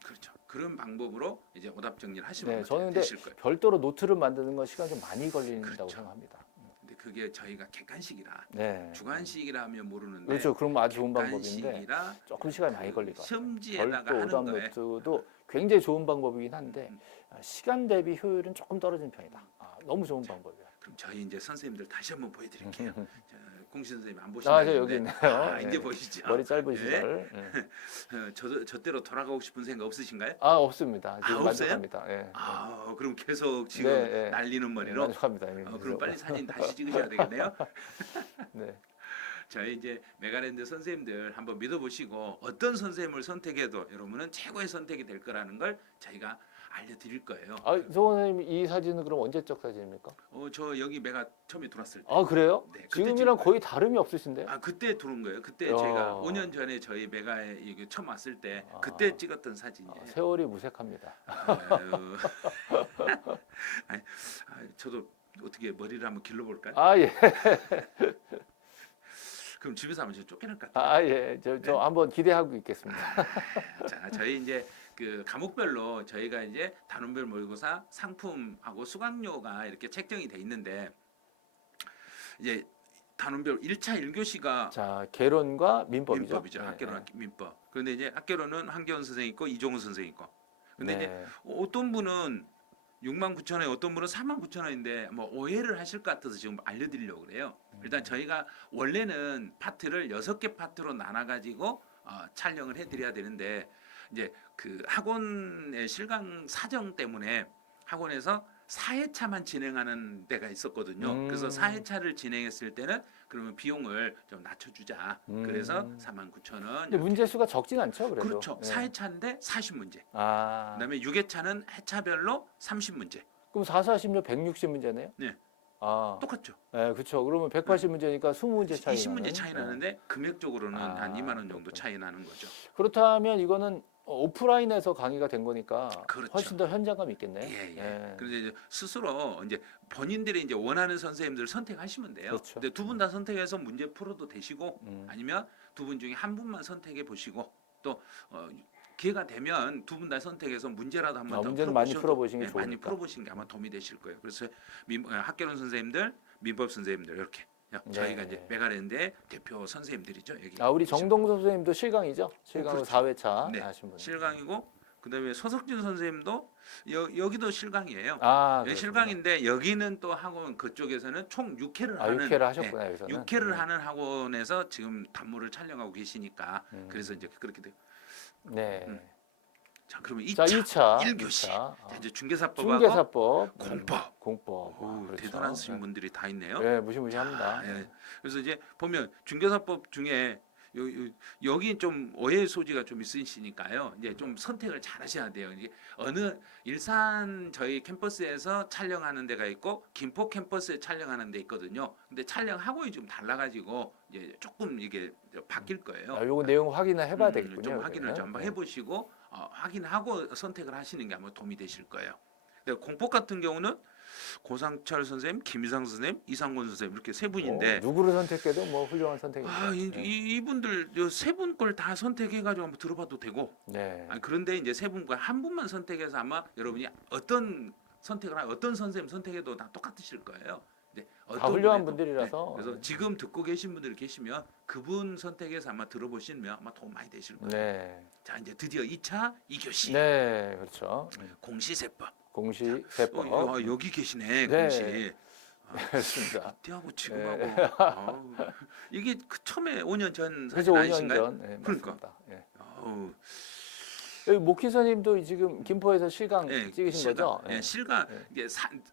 그렇죠. 그런 방법으로 이제 오답 정리를 하시면 네, 저는 근데 되실 거예요. 별도로 노트를 만드는 건 시간 좀 많이 걸린다고 그렇죠. 생각합니다. 근데 그게 저희가 객관식이라 네. 주관식이라 하면 모르는데 그렇죠. 그럼 아주 좋은 방법인데 객관식이라 조금 시간이 많이 걸릴 것 같아요. 시험지에다가 별도 하는 오답 거에 노트도 굉장히 좋은 방법이긴 한데 시간 대비 효율은 조금 떨어지는 편이다. 너무 좋은 방법이에요. 그럼 저희 이제 선생님들 다시 한번 보여드릴게요. 공신 선생님 안 저 보시나요? 여기 있네요. 이제 네. 보시죠. 머리 짧은 네. 시절. 저때로 돌아가고 싶은 생각 없으신가요? 없습니다. 지금 없어요? 만족합니다. 예. 그럼 계속 지금 네, 네. 날리는 네, 머리로. 만족합니다. 예, 그럼 그래서. 빨리 사진 다시 찍으셔야 되겠네요. 네. 저희 이제 메가랜드 선생님들 한번 믿어보시고 어떤 선생님을 선택해도 여러분은 최고의 선택이 될 거라는 걸 저희가 알려드릴 거예요. 송 선생님 이 사진은 그럼 언제적 사진입니까? 저 여기 메가 처음에 들어왔을 때. 그래요? 네, 그때 지금이랑 찍은 거의 다름이 없으신데? 그때 들어온 거예요. 그때 야. 제가 5년 전에 저희 메가에 이게 처음 왔을 때 그때 찍었던 사진이에요. 세월이 무색합니다. 아유. 저도 어떻게 머리를 한번 길러볼까요? 예. 그럼 집에서 하면 저 쫓겨날 것 같아요. 예. 저 한번 기대하고 있겠습니다. 자, 저희 이제 그 과목별로 저희가 이제 단원별 모의고사 상품하고 수강료가 이렇게 책정이 돼 있는데 이제 단원별 1차 1교시가 자, 개론과 민법이죠. 민법이죠. 네, 학개론 민법. 그런데 이제 학개론은 한겨원 선생님 있고 이종훈 선생님 있고. 근데 네. 이제 어떤 분은 69,000원, 어떤 분은 49,000원인데 뭐 오해를 하실 것 같아서 지금 알려드리려고 그래요. 일단 저희가 원래는 파트를 6개 파트로 나눠가지고 촬영을 해드려야 되는데 이제 그 학원의 실강 사정 때문에 학원에서 4회차만 진행하는 데가 있었거든요. 그래서 4회차를 진행했을 때는 그러면 비용을 좀 낮춰주자. 그래서 49,000원. 근데 문제 수가 적진 않죠, 그래도. 그렇죠. 네. 4회차인데 40문제. 아. 그다음에 6회차는 회차별로 30문제. 그럼 4, 40료 160 문제네요? 네. 아, 똑같죠. 네, 그렇죠. 그러면 180 문제니까 20문제 차이 20문제 차이 나는. 네. 나는데 금액적으로는 아, 한 2만 원 정도 그렇군요. 차이 나는 거죠. 그렇다면 이거는 오프라인에서 강의가 된 거니까 그렇죠. 훨씬 더 현장감 있겠네요. 예, 예. 네. 그래서 이제 스스로 이제 본인들이 이제 원하는 선생님들 선택하시면 돼요. 그렇죠. 근데 두 분 다 선택해서 문제 풀어도 되시고 음. 아니면 두 분 중에 한 분만 선택해 보시고 또 기회가 되면 두 분 다 선택해서 문제라도 한번 더 문제는 많이 풀어보셔도, 풀어보시는 게 예, 많이 좋으니까. 풀어보시는 게 아마 도움이 되실 거예요. 그래서 학개론 선생님들, 민법 선생님들 이렇게 저희가 네. 이제 메가랜드의 대표 선생님들이죠. 여기 아, 우리 계시고. 정동섭 선생님도 실강이죠? 실강으로 그렇죠. 4회차 네, 하신 분. 실강이고 그다음에 서석진 선생님도 여기도 실강이에요. 아, 예, 그렇군요. 실강인데 여기는 또 학원 그쪽에서는 총 6회를 아, 하는 6회를 하셨구나, 여기서는. 6회를 하는 학원에서 지금 단모를 촬영하고 계시니까 그래서 이제 그렇게 돼요. 네. 자, 그러면 자, 2차 2차. 1교시. 2차. 자, 이제 중개사법하고 중개사법. 공법. 공법. 오, 그렇죠. 대단한 분들이 다 있네요. 네, 무시무시합니다. 아, 예. 그래서 이제 보면 중개사법 중에 여기 좀 오해 소지가 좀 있으시니까요. 이제 좀 선택을 잘 하셔야 돼요. 이게 어느 일산 저희 캠퍼스에서 촬영하는 데가 있고 김포 캠퍼스에 촬영하는 데 있거든요. 근데 촬영하고이 좀 달라가지고 이제 조금 이게 바뀔 거예요. 아, 요거 내용 확인을 해봐야 되겠군요. 좀 확인을 여기는. 좀 한번 네. 해보시고 확인하고 선택을 하시는 게 아마 도움이 되실 거예요. 근데 공법 같은 경우는 고상철 선생님, 김희상 선생님, 이상권 선생님 이렇게 세 분인데 누구를 선택해도 뭐 훌륭한 선택입니다. 아, 네. 이분들 세 분 걸 다 선택해가지고 한번 들어봐도 되고. 네. 그런데 이제 세 분과 한 분만 선택해서 아마 여러분이 어떤 선택을 하고 어떤 선생님 선택해도 다 똑같으실 거예요. 네, 다 훌륭한 분에도. 분들이라서. 네, 그래서 지금 듣고 계신 분들 계시면 그분 선택해서 아마 들어보시면 아마 도움 많이 되실 거예요. 네. 자, 이제 드디어 2차 2교시 네, 그렇죠. 공시세법. 공시세법. 여기 계시네. 네. 공시. 그렇습니다. 그때하고 지금하고 네. 아우, 이게 처음에 5년 전 그래서 사진 5년 아니신가요? 전. 네, 그러니까. 맞습니다. 네. 아우, 여기 목희선님도 지금 김포에서 실강 네, 찍으신 실강. 거죠? 네, 실강 네. 이제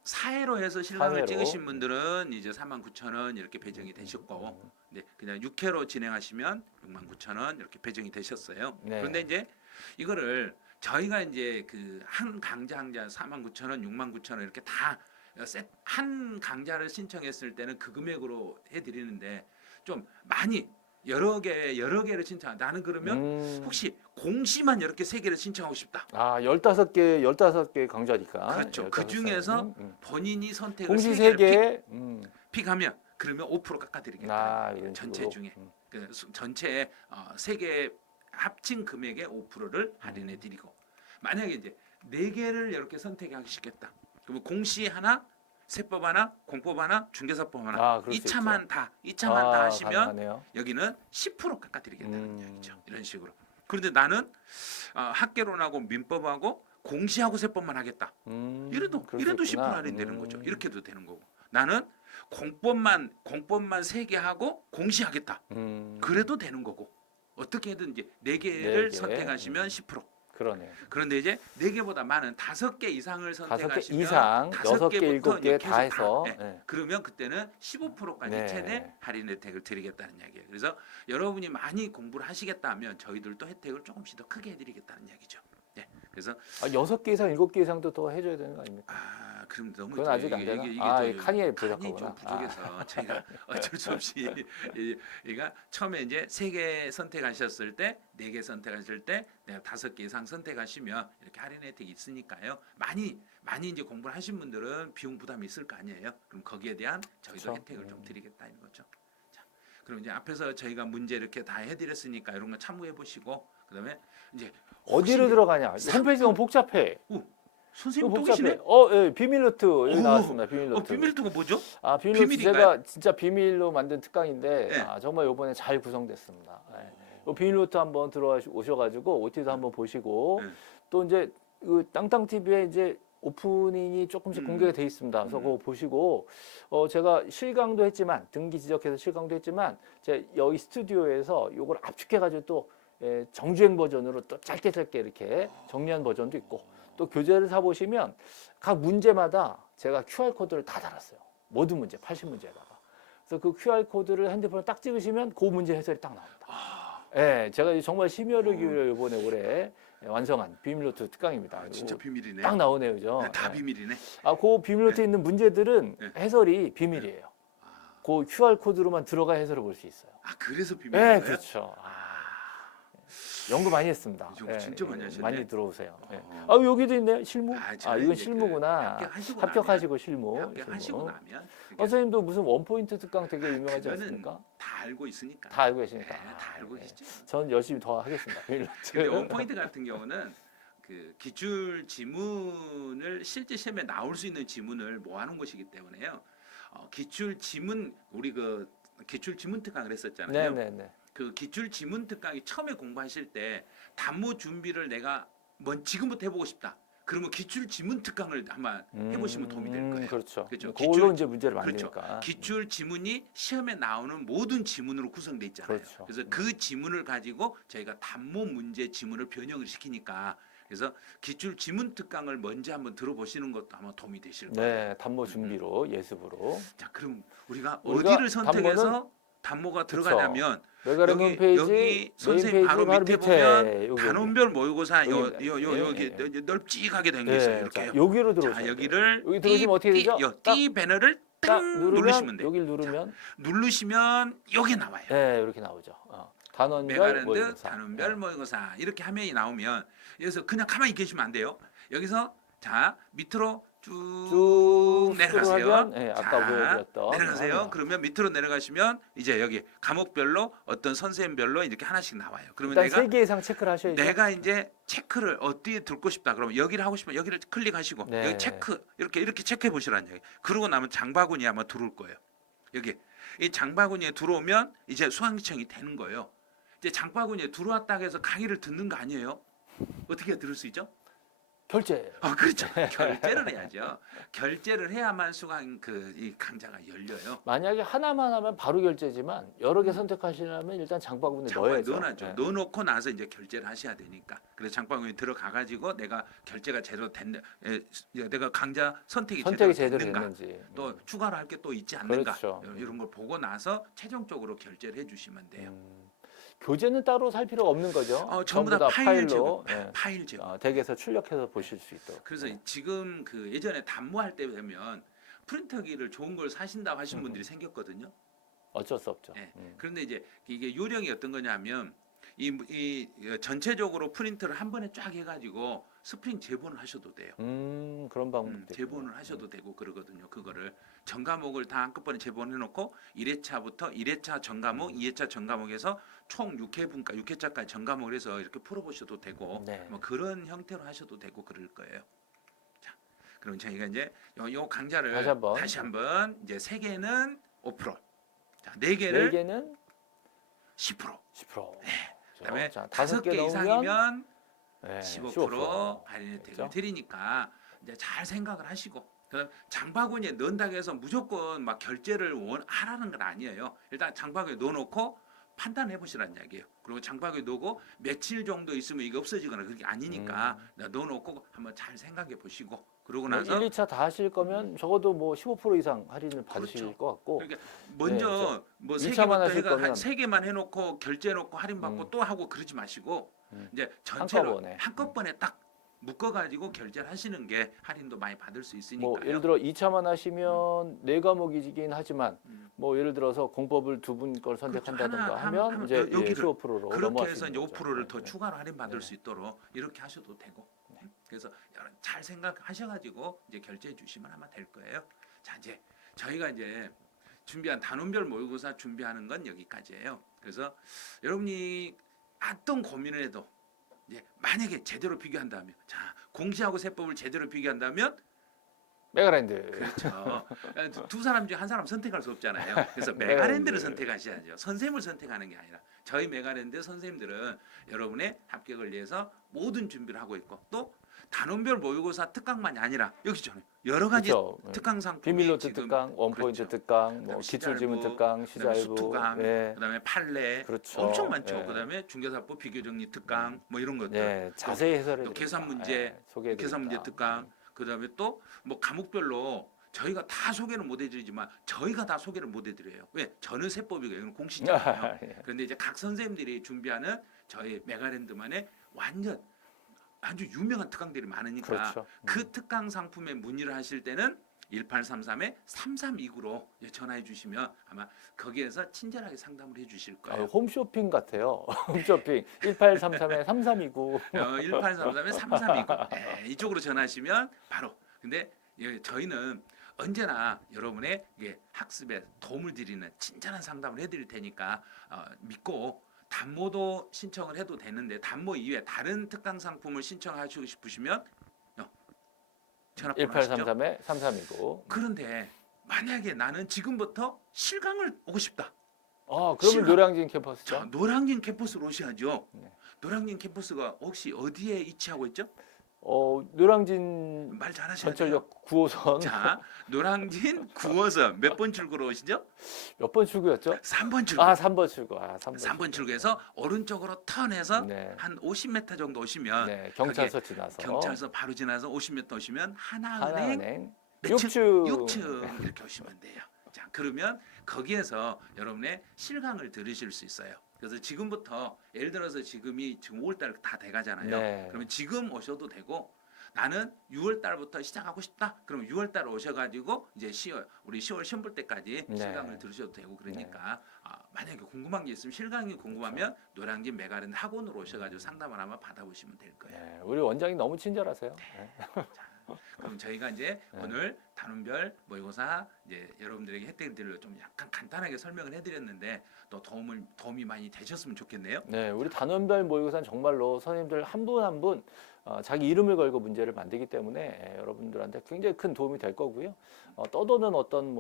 사회로 해서 실강을 사회로. 찍으신 분들은 이제 49,000원 이렇게 배정이 되셨고, 네, 그냥 6회로 진행하시면 69,000원 이렇게 배정이 되셨어요. 네. 그런데 이제 이거를 저희가 이제 그 한 강좌 49,000원, 69,000원 이렇게 다 한 강좌를 신청했을 때는 그 금액으로 해드리는데 좀 많이 여러 개를 신청. 나는 그러면 혹시 공시만 이렇게 세 개를 신청하고 싶다. 아, 15개 강좌니까. 그렇죠. 그 중에서 본인이 선택을 공시 세 개를 3개. 픽하면 그러면 5% 깎아드리겠다. 아, 이런 전체 식으로. 중에 그 전체 세 개 합친 금액의 5%를 할인해 드리고 만약에 이제 네 개를 이렇게 선택하시겠다. 그러면 공시 하나, 세법 하나, 공법 하나, 중개사법 하나. 아, 그럴 수 2차만 있죠. 다 2차만 다 하시면 가능하네요. 여기는 10% 깎아드리겠다는 이야기죠. 이런 식으로. 그런데 나는 학개론하고 민법하고 공시하고 세법만 하겠다. 이래도 그럴 수 10% 있구나. 할인되는 거죠. 이렇게도 되는 거고. 나는 공법만 3개 하고 공시하겠다. 그래도 되는 거고. 어떻게든 이제 4개를 네 개. 선택하시면 10%. 그러네요. 그런데 이제 4개보다 많은 5개 이상을 5개 선택하시면 이상, 6개, 5개부터 7개 다 해서. 네. 네. 그러면 그때는 15%까지 네. 최대 할인 혜택을 드리겠다는 이야기예요. 그래서 여러분이 많이 공부를 하시겠다면 저희들도 혜택을 조금씩 더 크게 해드리겠다는 이야기죠. 네. 그래서 6개 이상, 7개 이상도 더 해줘야 되는 거 아닙니까? 그럼 너무 그건 아직 안 되나? 이 칸이 부족하구나. 좀 부족해서 저희가 어쩔 수 없이 그러니까 처음에 이제 3개 선택하셨을 때, 4개 선택하실 때, 내가 5개 이상 선택하시면 이렇게 할인 혜택이 있으니까요. 많이 이제 공부를 하신 분들은 비용 부담이 있을 거 아니에요. 그럼 거기에 대한 저희도 그렇죠. 혜택을 좀 드리겠다는 거죠. 자, 그럼 이제 앞에서 저희가 문제 이렇게 다 해드렸으니까 이런 거 참고해 보시고 그다음에 이제 어디로 들어가냐? 홈페이지 너무 복잡해. 선생님 또 복잡해. 계시네? 예, 비밀 노트 여기 나왔습니다. 비밀 노트. 비밀 노트가 뭐죠? 비밀 노트 비밀인가요? 제가 진짜 비밀로 만든 특강인데 네. 정말 이번에 잘 구성됐습니다. 요 비밀 노트 한번 들어오셔가지고 OT도 한번 보시고 네. 또 이제 그 땅땅 TV에 이제 오프닝이 조금씩 공개가 돼 있습니다. 그래서 그거 보시고 제가 실강도 했지만 등기 지적해서 실강도 했지만 제가 여기 스튜디오에서 요걸 압축해가지고 또 정주행 버전으로 또 짧게 이렇게 정리한 버전도 있고 또 교재를 사 보시면 각 문제마다 제가 QR 코드를 다 달았어요. 모든 문제 80문제에다가. 그래서 그 QR 코드를 핸드폰에 딱 찍으시면 그 문제 해설이 딱 나옵니다. 제가 정말 심혈을 기울여 이번에 올해 완성한 비밀노트 특강입니다. 아, 진짜 이거 비밀이네. 딱 나오네요, 그죠? 네, 다 네. 비밀이네. 그 비밀노트에 있는 문제들은 네. 해설이 비밀이에요. 아, 그 QR 코드로만 들어가 해설을 볼 수 있어요. 그래서 네, 비밀이에요? 그렇죠. 연구 많이 했습니다. 연구 진짜 많이 하셨네. 많이 들어오세요. 네. 어. 여기도 있네요. 실무. 저는 이건 이제 실무구나. 합격하시고 합격하시고 실무. 나면, 합격하시고 실무. 나면 선생님도 무슨 원포인트 특강 되게 유명하지 그거는 않습니까? 다 알고 있으니까. 다 알고 계시니까. 네, 다 알고 네. 계시죠. 전 열심히 더 하겠습니다. 근데 원포인트 같은 경우는 그 기출 지문을 실제 시험에 나올 수 있는 지문을 모아놓은 것이기 때문에요. 기출 지문 우리 그 기출 지문 특강을 했었잖아요. 네네네. 그 기출 지문 특강이 처음에 공부하실 때 단모 준비를 내가 지금부터 해보고 싶다. 그러면 기출 지문 특강을 한번 해보시면 도움이 될 거예요. 그렇죠. 그렇죠. 그걸로 이제 문제를 그렇죠. 만드니까. 기출 지문이 시험에 나오는 모든 지문으로 구성돼 있잖아요. 그렇죠. 그래서 그 지문을 가지고 저희가 단모 문제 지문을 변형을 시키니까 그래서 기출 지문 특강을 먼저 한번 들어보시는 것도 아마 도움이 되실 거예요. 네, 단모 준비로 예습으로. 자, 그럼 우리가 우리가 어디를 선택해서 단모가 들어가냐면 메가렘 홈페이지 여기 선생님 메인 바로 페이지 밑에 보면 여기. 단원별 모의고사 여기, 여기 넓찍하게 된 게 네, 있어요. 자, 이렇게요. 여기로 들어오세요. 자, 여기를 여기 들어오시면 어떻게 되죠? 띠 배너를 딱 딱 누르시면 돼요. 여기를 누르면 누르시면 여기 나와요. 네, 이렇게 나오죠. 단원별 메가랜드 모의고사. 단원별 모의고사 이렇게 화면이 나오면 여기서 그냥 가만히 계시면 안 돼요. 여기서 자 밑으로 쭉 내려가세요. 스크롤하면, 네, 아까 자, 보여드렸던 내려가세요. 그러면 밑으로 내려가시면 이제 여기 과목별로 어떤 선생님별로 이렇게 하나씩 나와요. 그러면 일단 3개 이상 체크를 하셔야죠. 내가 이제 체크를 어디에 듣고 싶다. 그러면 여기를 하고 싶으면 여기를 클릭하시고 네. 여기 체크 이렇게 체크해 보시라는 얘기. 그러고 나면 장바구니 아마 들어올 거예요. 여기 이 장바구니에 들어오면 이제 수강시청이 되는 거예요. 이제 장바구니에 들어왔다 해서 강의를 듣는 거 아니에요? 어떻게 들을 수 있죠? 결제. 그렇죠. 결제를 해야죠. 결제를 해야만 수강 이 강좌가 열려요. 만약에 하나만 하면 바로 결제지만 여러 개 선택하시려면 일단 장바구니에 넣어야죠. 넣어놔죠. 네. 넣어놓고 나서 이제 결제를 하셔야 되니까. 그래서 장바구니 들어가 가지고 내가 결제가 제대로 됐는, 내가 강좌 선택이 선택이 제대로 제대로 됐는가, 됐는지. 또 추가로 할 게 또 있지 않는가, 그렇죠. 이런 걸 보고 나서 최종적으로 결제를 해주시면 돼요. 교재는 따로 살 필요가 없는 거죠. 전부 다 파일 파일로 제공, 예. 파일 제공. 댁에서 출력해서 보실 수 있도록. 그래서 네. 지금 그 예전에 단모할 때 되면 프린터기를 좋은 걸 사신다고 하신 분들이 생겼거든요. 어쩔 수 없죠. 예. 그런데 이제 이게 요령이 어떤 거냐면 이 전체적으로 프린트를 한 번에 쫙 해가지고 스프링 재본을 하셔도 돼요. 그런 방법도 재본을 하셔도 되고 그러거든요. 그거를 전 과목을 다 한꺼번에 재본해놓고 1회차부터 1회차 전 과목, 2회차 전 과목에서 총 6회분까 6회차까지 전 과목을 해서 이렇게 풀어보셔도 되고 네. 뭐 그런 형태로 하셔도 되고 그럴 거예요. 자, 그럼 저희가 이제 요 강좌를 다시 한번 이제 3개는 5%, 자 4개를 4개는 10%. 10%. 그다음에 자, 5개 이상이면 네, 15% 할인 혜택을 그렇죠? 드리니까 이제 잘 생각을 하시고 그다음 장바구니에 넣는다고 해서 무조건 막 결제를 하라는 건 아니에요. 일단 장바구니에 넣어놓고 판단해 보시라는 이야기예요. 그리고 장바구니에 넣고 며칠 정도 있으면 이게 없어지거나 그게 아니니까 넣어놓고 한번 잘 생각해 보시고 그러고 나서 1, 2차 다 하실 거면 적어도 뭐 15% 이상 할인을 받으실 그렇죠. 것 같고 그러니까 먼저 그렇죠. 뭐 2차만 3개부터 하실 해가 거면 3개만 해놓고 결제해놓고 할인받고 또 하고 그러지 마시고 이제 전체로 한꺼번에 딱 묶어가지고 결제를 하시는 게 할인도 많이 받을 수 있으니까요. 뭐 예를 들어 2차만 하시면 4과목이긴 하지만 뭐 예를 들어서 공법을 2분 걸 선택한다든가 그렇죠. 하면 이제 여기를 15%로 그렇게 해서 이제 5%를 더 네. 추가로 할인 받을 네. 수 있도록 이렇게 하셔도 되고. 그래서 잘 생각하셔가지고 이제 결제해 주시면 아마 될 거예요. 자 이제 저희가 이제 준비한 단원별 모의고사 준비하는 건 여기까지예요. 그래서 여러분이 어떤 고민을 해도 이제 만약에 제대로 비교한다면, 자 공시하고 세법을 제대로 비교한다면 메가랜드. 그렇죠. 두 사람 중에 한 사람 선택할 수 없잖아요. 그래서 메가랜드를 메가랜드. 선택하셔야죠. 선생님을 선택하는 게 아니라 저희 메가랜드 선생님들은 여러분의 합격을 위해서 모든 준비를 하고 있고 또 단원별 모의고사 특강만이 아니라 여기 있잖아요. 여러 가지 그렇죠. 특강 상품이 비밀노트 지금 특강, 원포인트 그렇죠. 특강, 뭐 기출지문 특강, 시자일부, 수투강, 네. 그다음에 판례 그렇죠. 엄청 많죠. 네. 그다음에 중개사법 비교정리 특강 뭐 이런 것들. 네, 자세히 해설해 또 계산 드립니다. 문제, 네, 소개해 계산 문제 드립니다. 특강. 그다음에 또 뭐 과목별로 저희가 다 소개를 못 해드리지만 저희가 다 소개를 못 해드려요. 왜? 저는 세법이고 이건 공시잖아요. 예. 그런데 이제 각 선생님들이 준비하는 저희 메가랜드만의 완전 아주 유명한 특강들이 많으니까 그렇죠. 그 특강 상품에 문의를 하실 때는 1833-3329로 전화해 주시면 아마 거기에서 친절하게 상담을 해 주실 거예요. 홈쇼핑 같아요. 홈쇼핑 1833-3329. 1833-3329 이쪽으로 전화하시면 바로. 근데 저희는 언제나 여러분의 학습에 도움을 드리는 친절한 상담을 해드릴 테니까 믿고 단모도 신청을 해도 되는데 단모 이외에 다른 특강 상품을 신청하시고 싶으시면 전화번호 하시죠. 1833-3329. 그런데 만약에 나는 지금부터 실강을 오고 싶다. 그러면 실감. 노량진 캠퍼스죠? 자, 노량진 캠퍼스로 오셔야죠. 네. 노량진 캠퍼스가 혹시 어디에 위치하고 있죠? 노량진 말 잘하셔야 돼요. 전철역 9호선 자, 노량진 9호선 몇 번 출구로 오시죠? 몇 번 출구였죠? 3번 출구. 3번 출구. 3번 출구에서 오른쪽으로 턴해서 네. 한 50m 정도 오시면 네, 경찰서 지나서 경찰서 바로 지나서 50m 오시면 하나은행 하나은행 몇 층? 6층. 6층 이렇게 오시면 돼요. 자, 그러면 거기에서 여러분의 실강을 들으실 수 있어요. 그래서 지금부터 예를 들어서 지금 5월달 다 돼가잖아요. 네. 그러면 지금 오셔도 되고 나는 6월달부터 시작하고 싶다. 그럼 6월달 오셔가지고 이제 우리 10월 시험 볼 때까지 네. 실강을 들으셔도 되고 그러니까 만약에 궁금한 게 있으면 실강이 궁금하면 노량진 메가랜드 학원으로 오셔가지고 상담을 한번 받아보시면 될 거예요. 네, 우리 원장님 너무 친절하세요. 네. 그럼 저희가 이제 오늘 단원별 모의고사 이제 여러분들에게 혜택을 드리려 좀 약간 간단하게 설명을 해드렸는데 또 도움이 많이 되셨으면 좋겠네요. 네, 우리 단원별 모의고사는 정말로 선생님들 한 분 한 분 자기 이름을 걸고 문제를 만들기 때문에 여러분들한테 굉장히 큰 도움이 될 거고요. 떠도는 어떤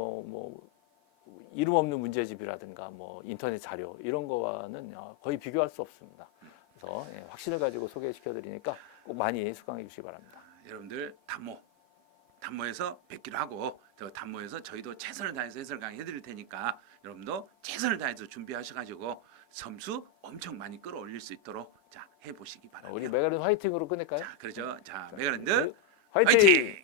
이름 없는 문제집이라든가 인터넷 자료 이런 거와는 거의 비교할 수 없습니다. 그래서 확신을 가지고 소개시켜 드리니까 꼭 많이 수강해 주시기 바랍니다. 여러분들 단모에서 뵙기로 하고 저 단모에서 저희도 최선을 다해서 해설 강의 해드릴 테니까 여러분도 최선을 다해서 준비하셔가지고 점수 엄청 많이 끌어올릴 수 있도록 자 해보시기 바랍니다. 우리 메가랜드 화이팅으로 끝낼까요? 자, 그렇죠. 자, 메가랜드 화이팅! 화이팅!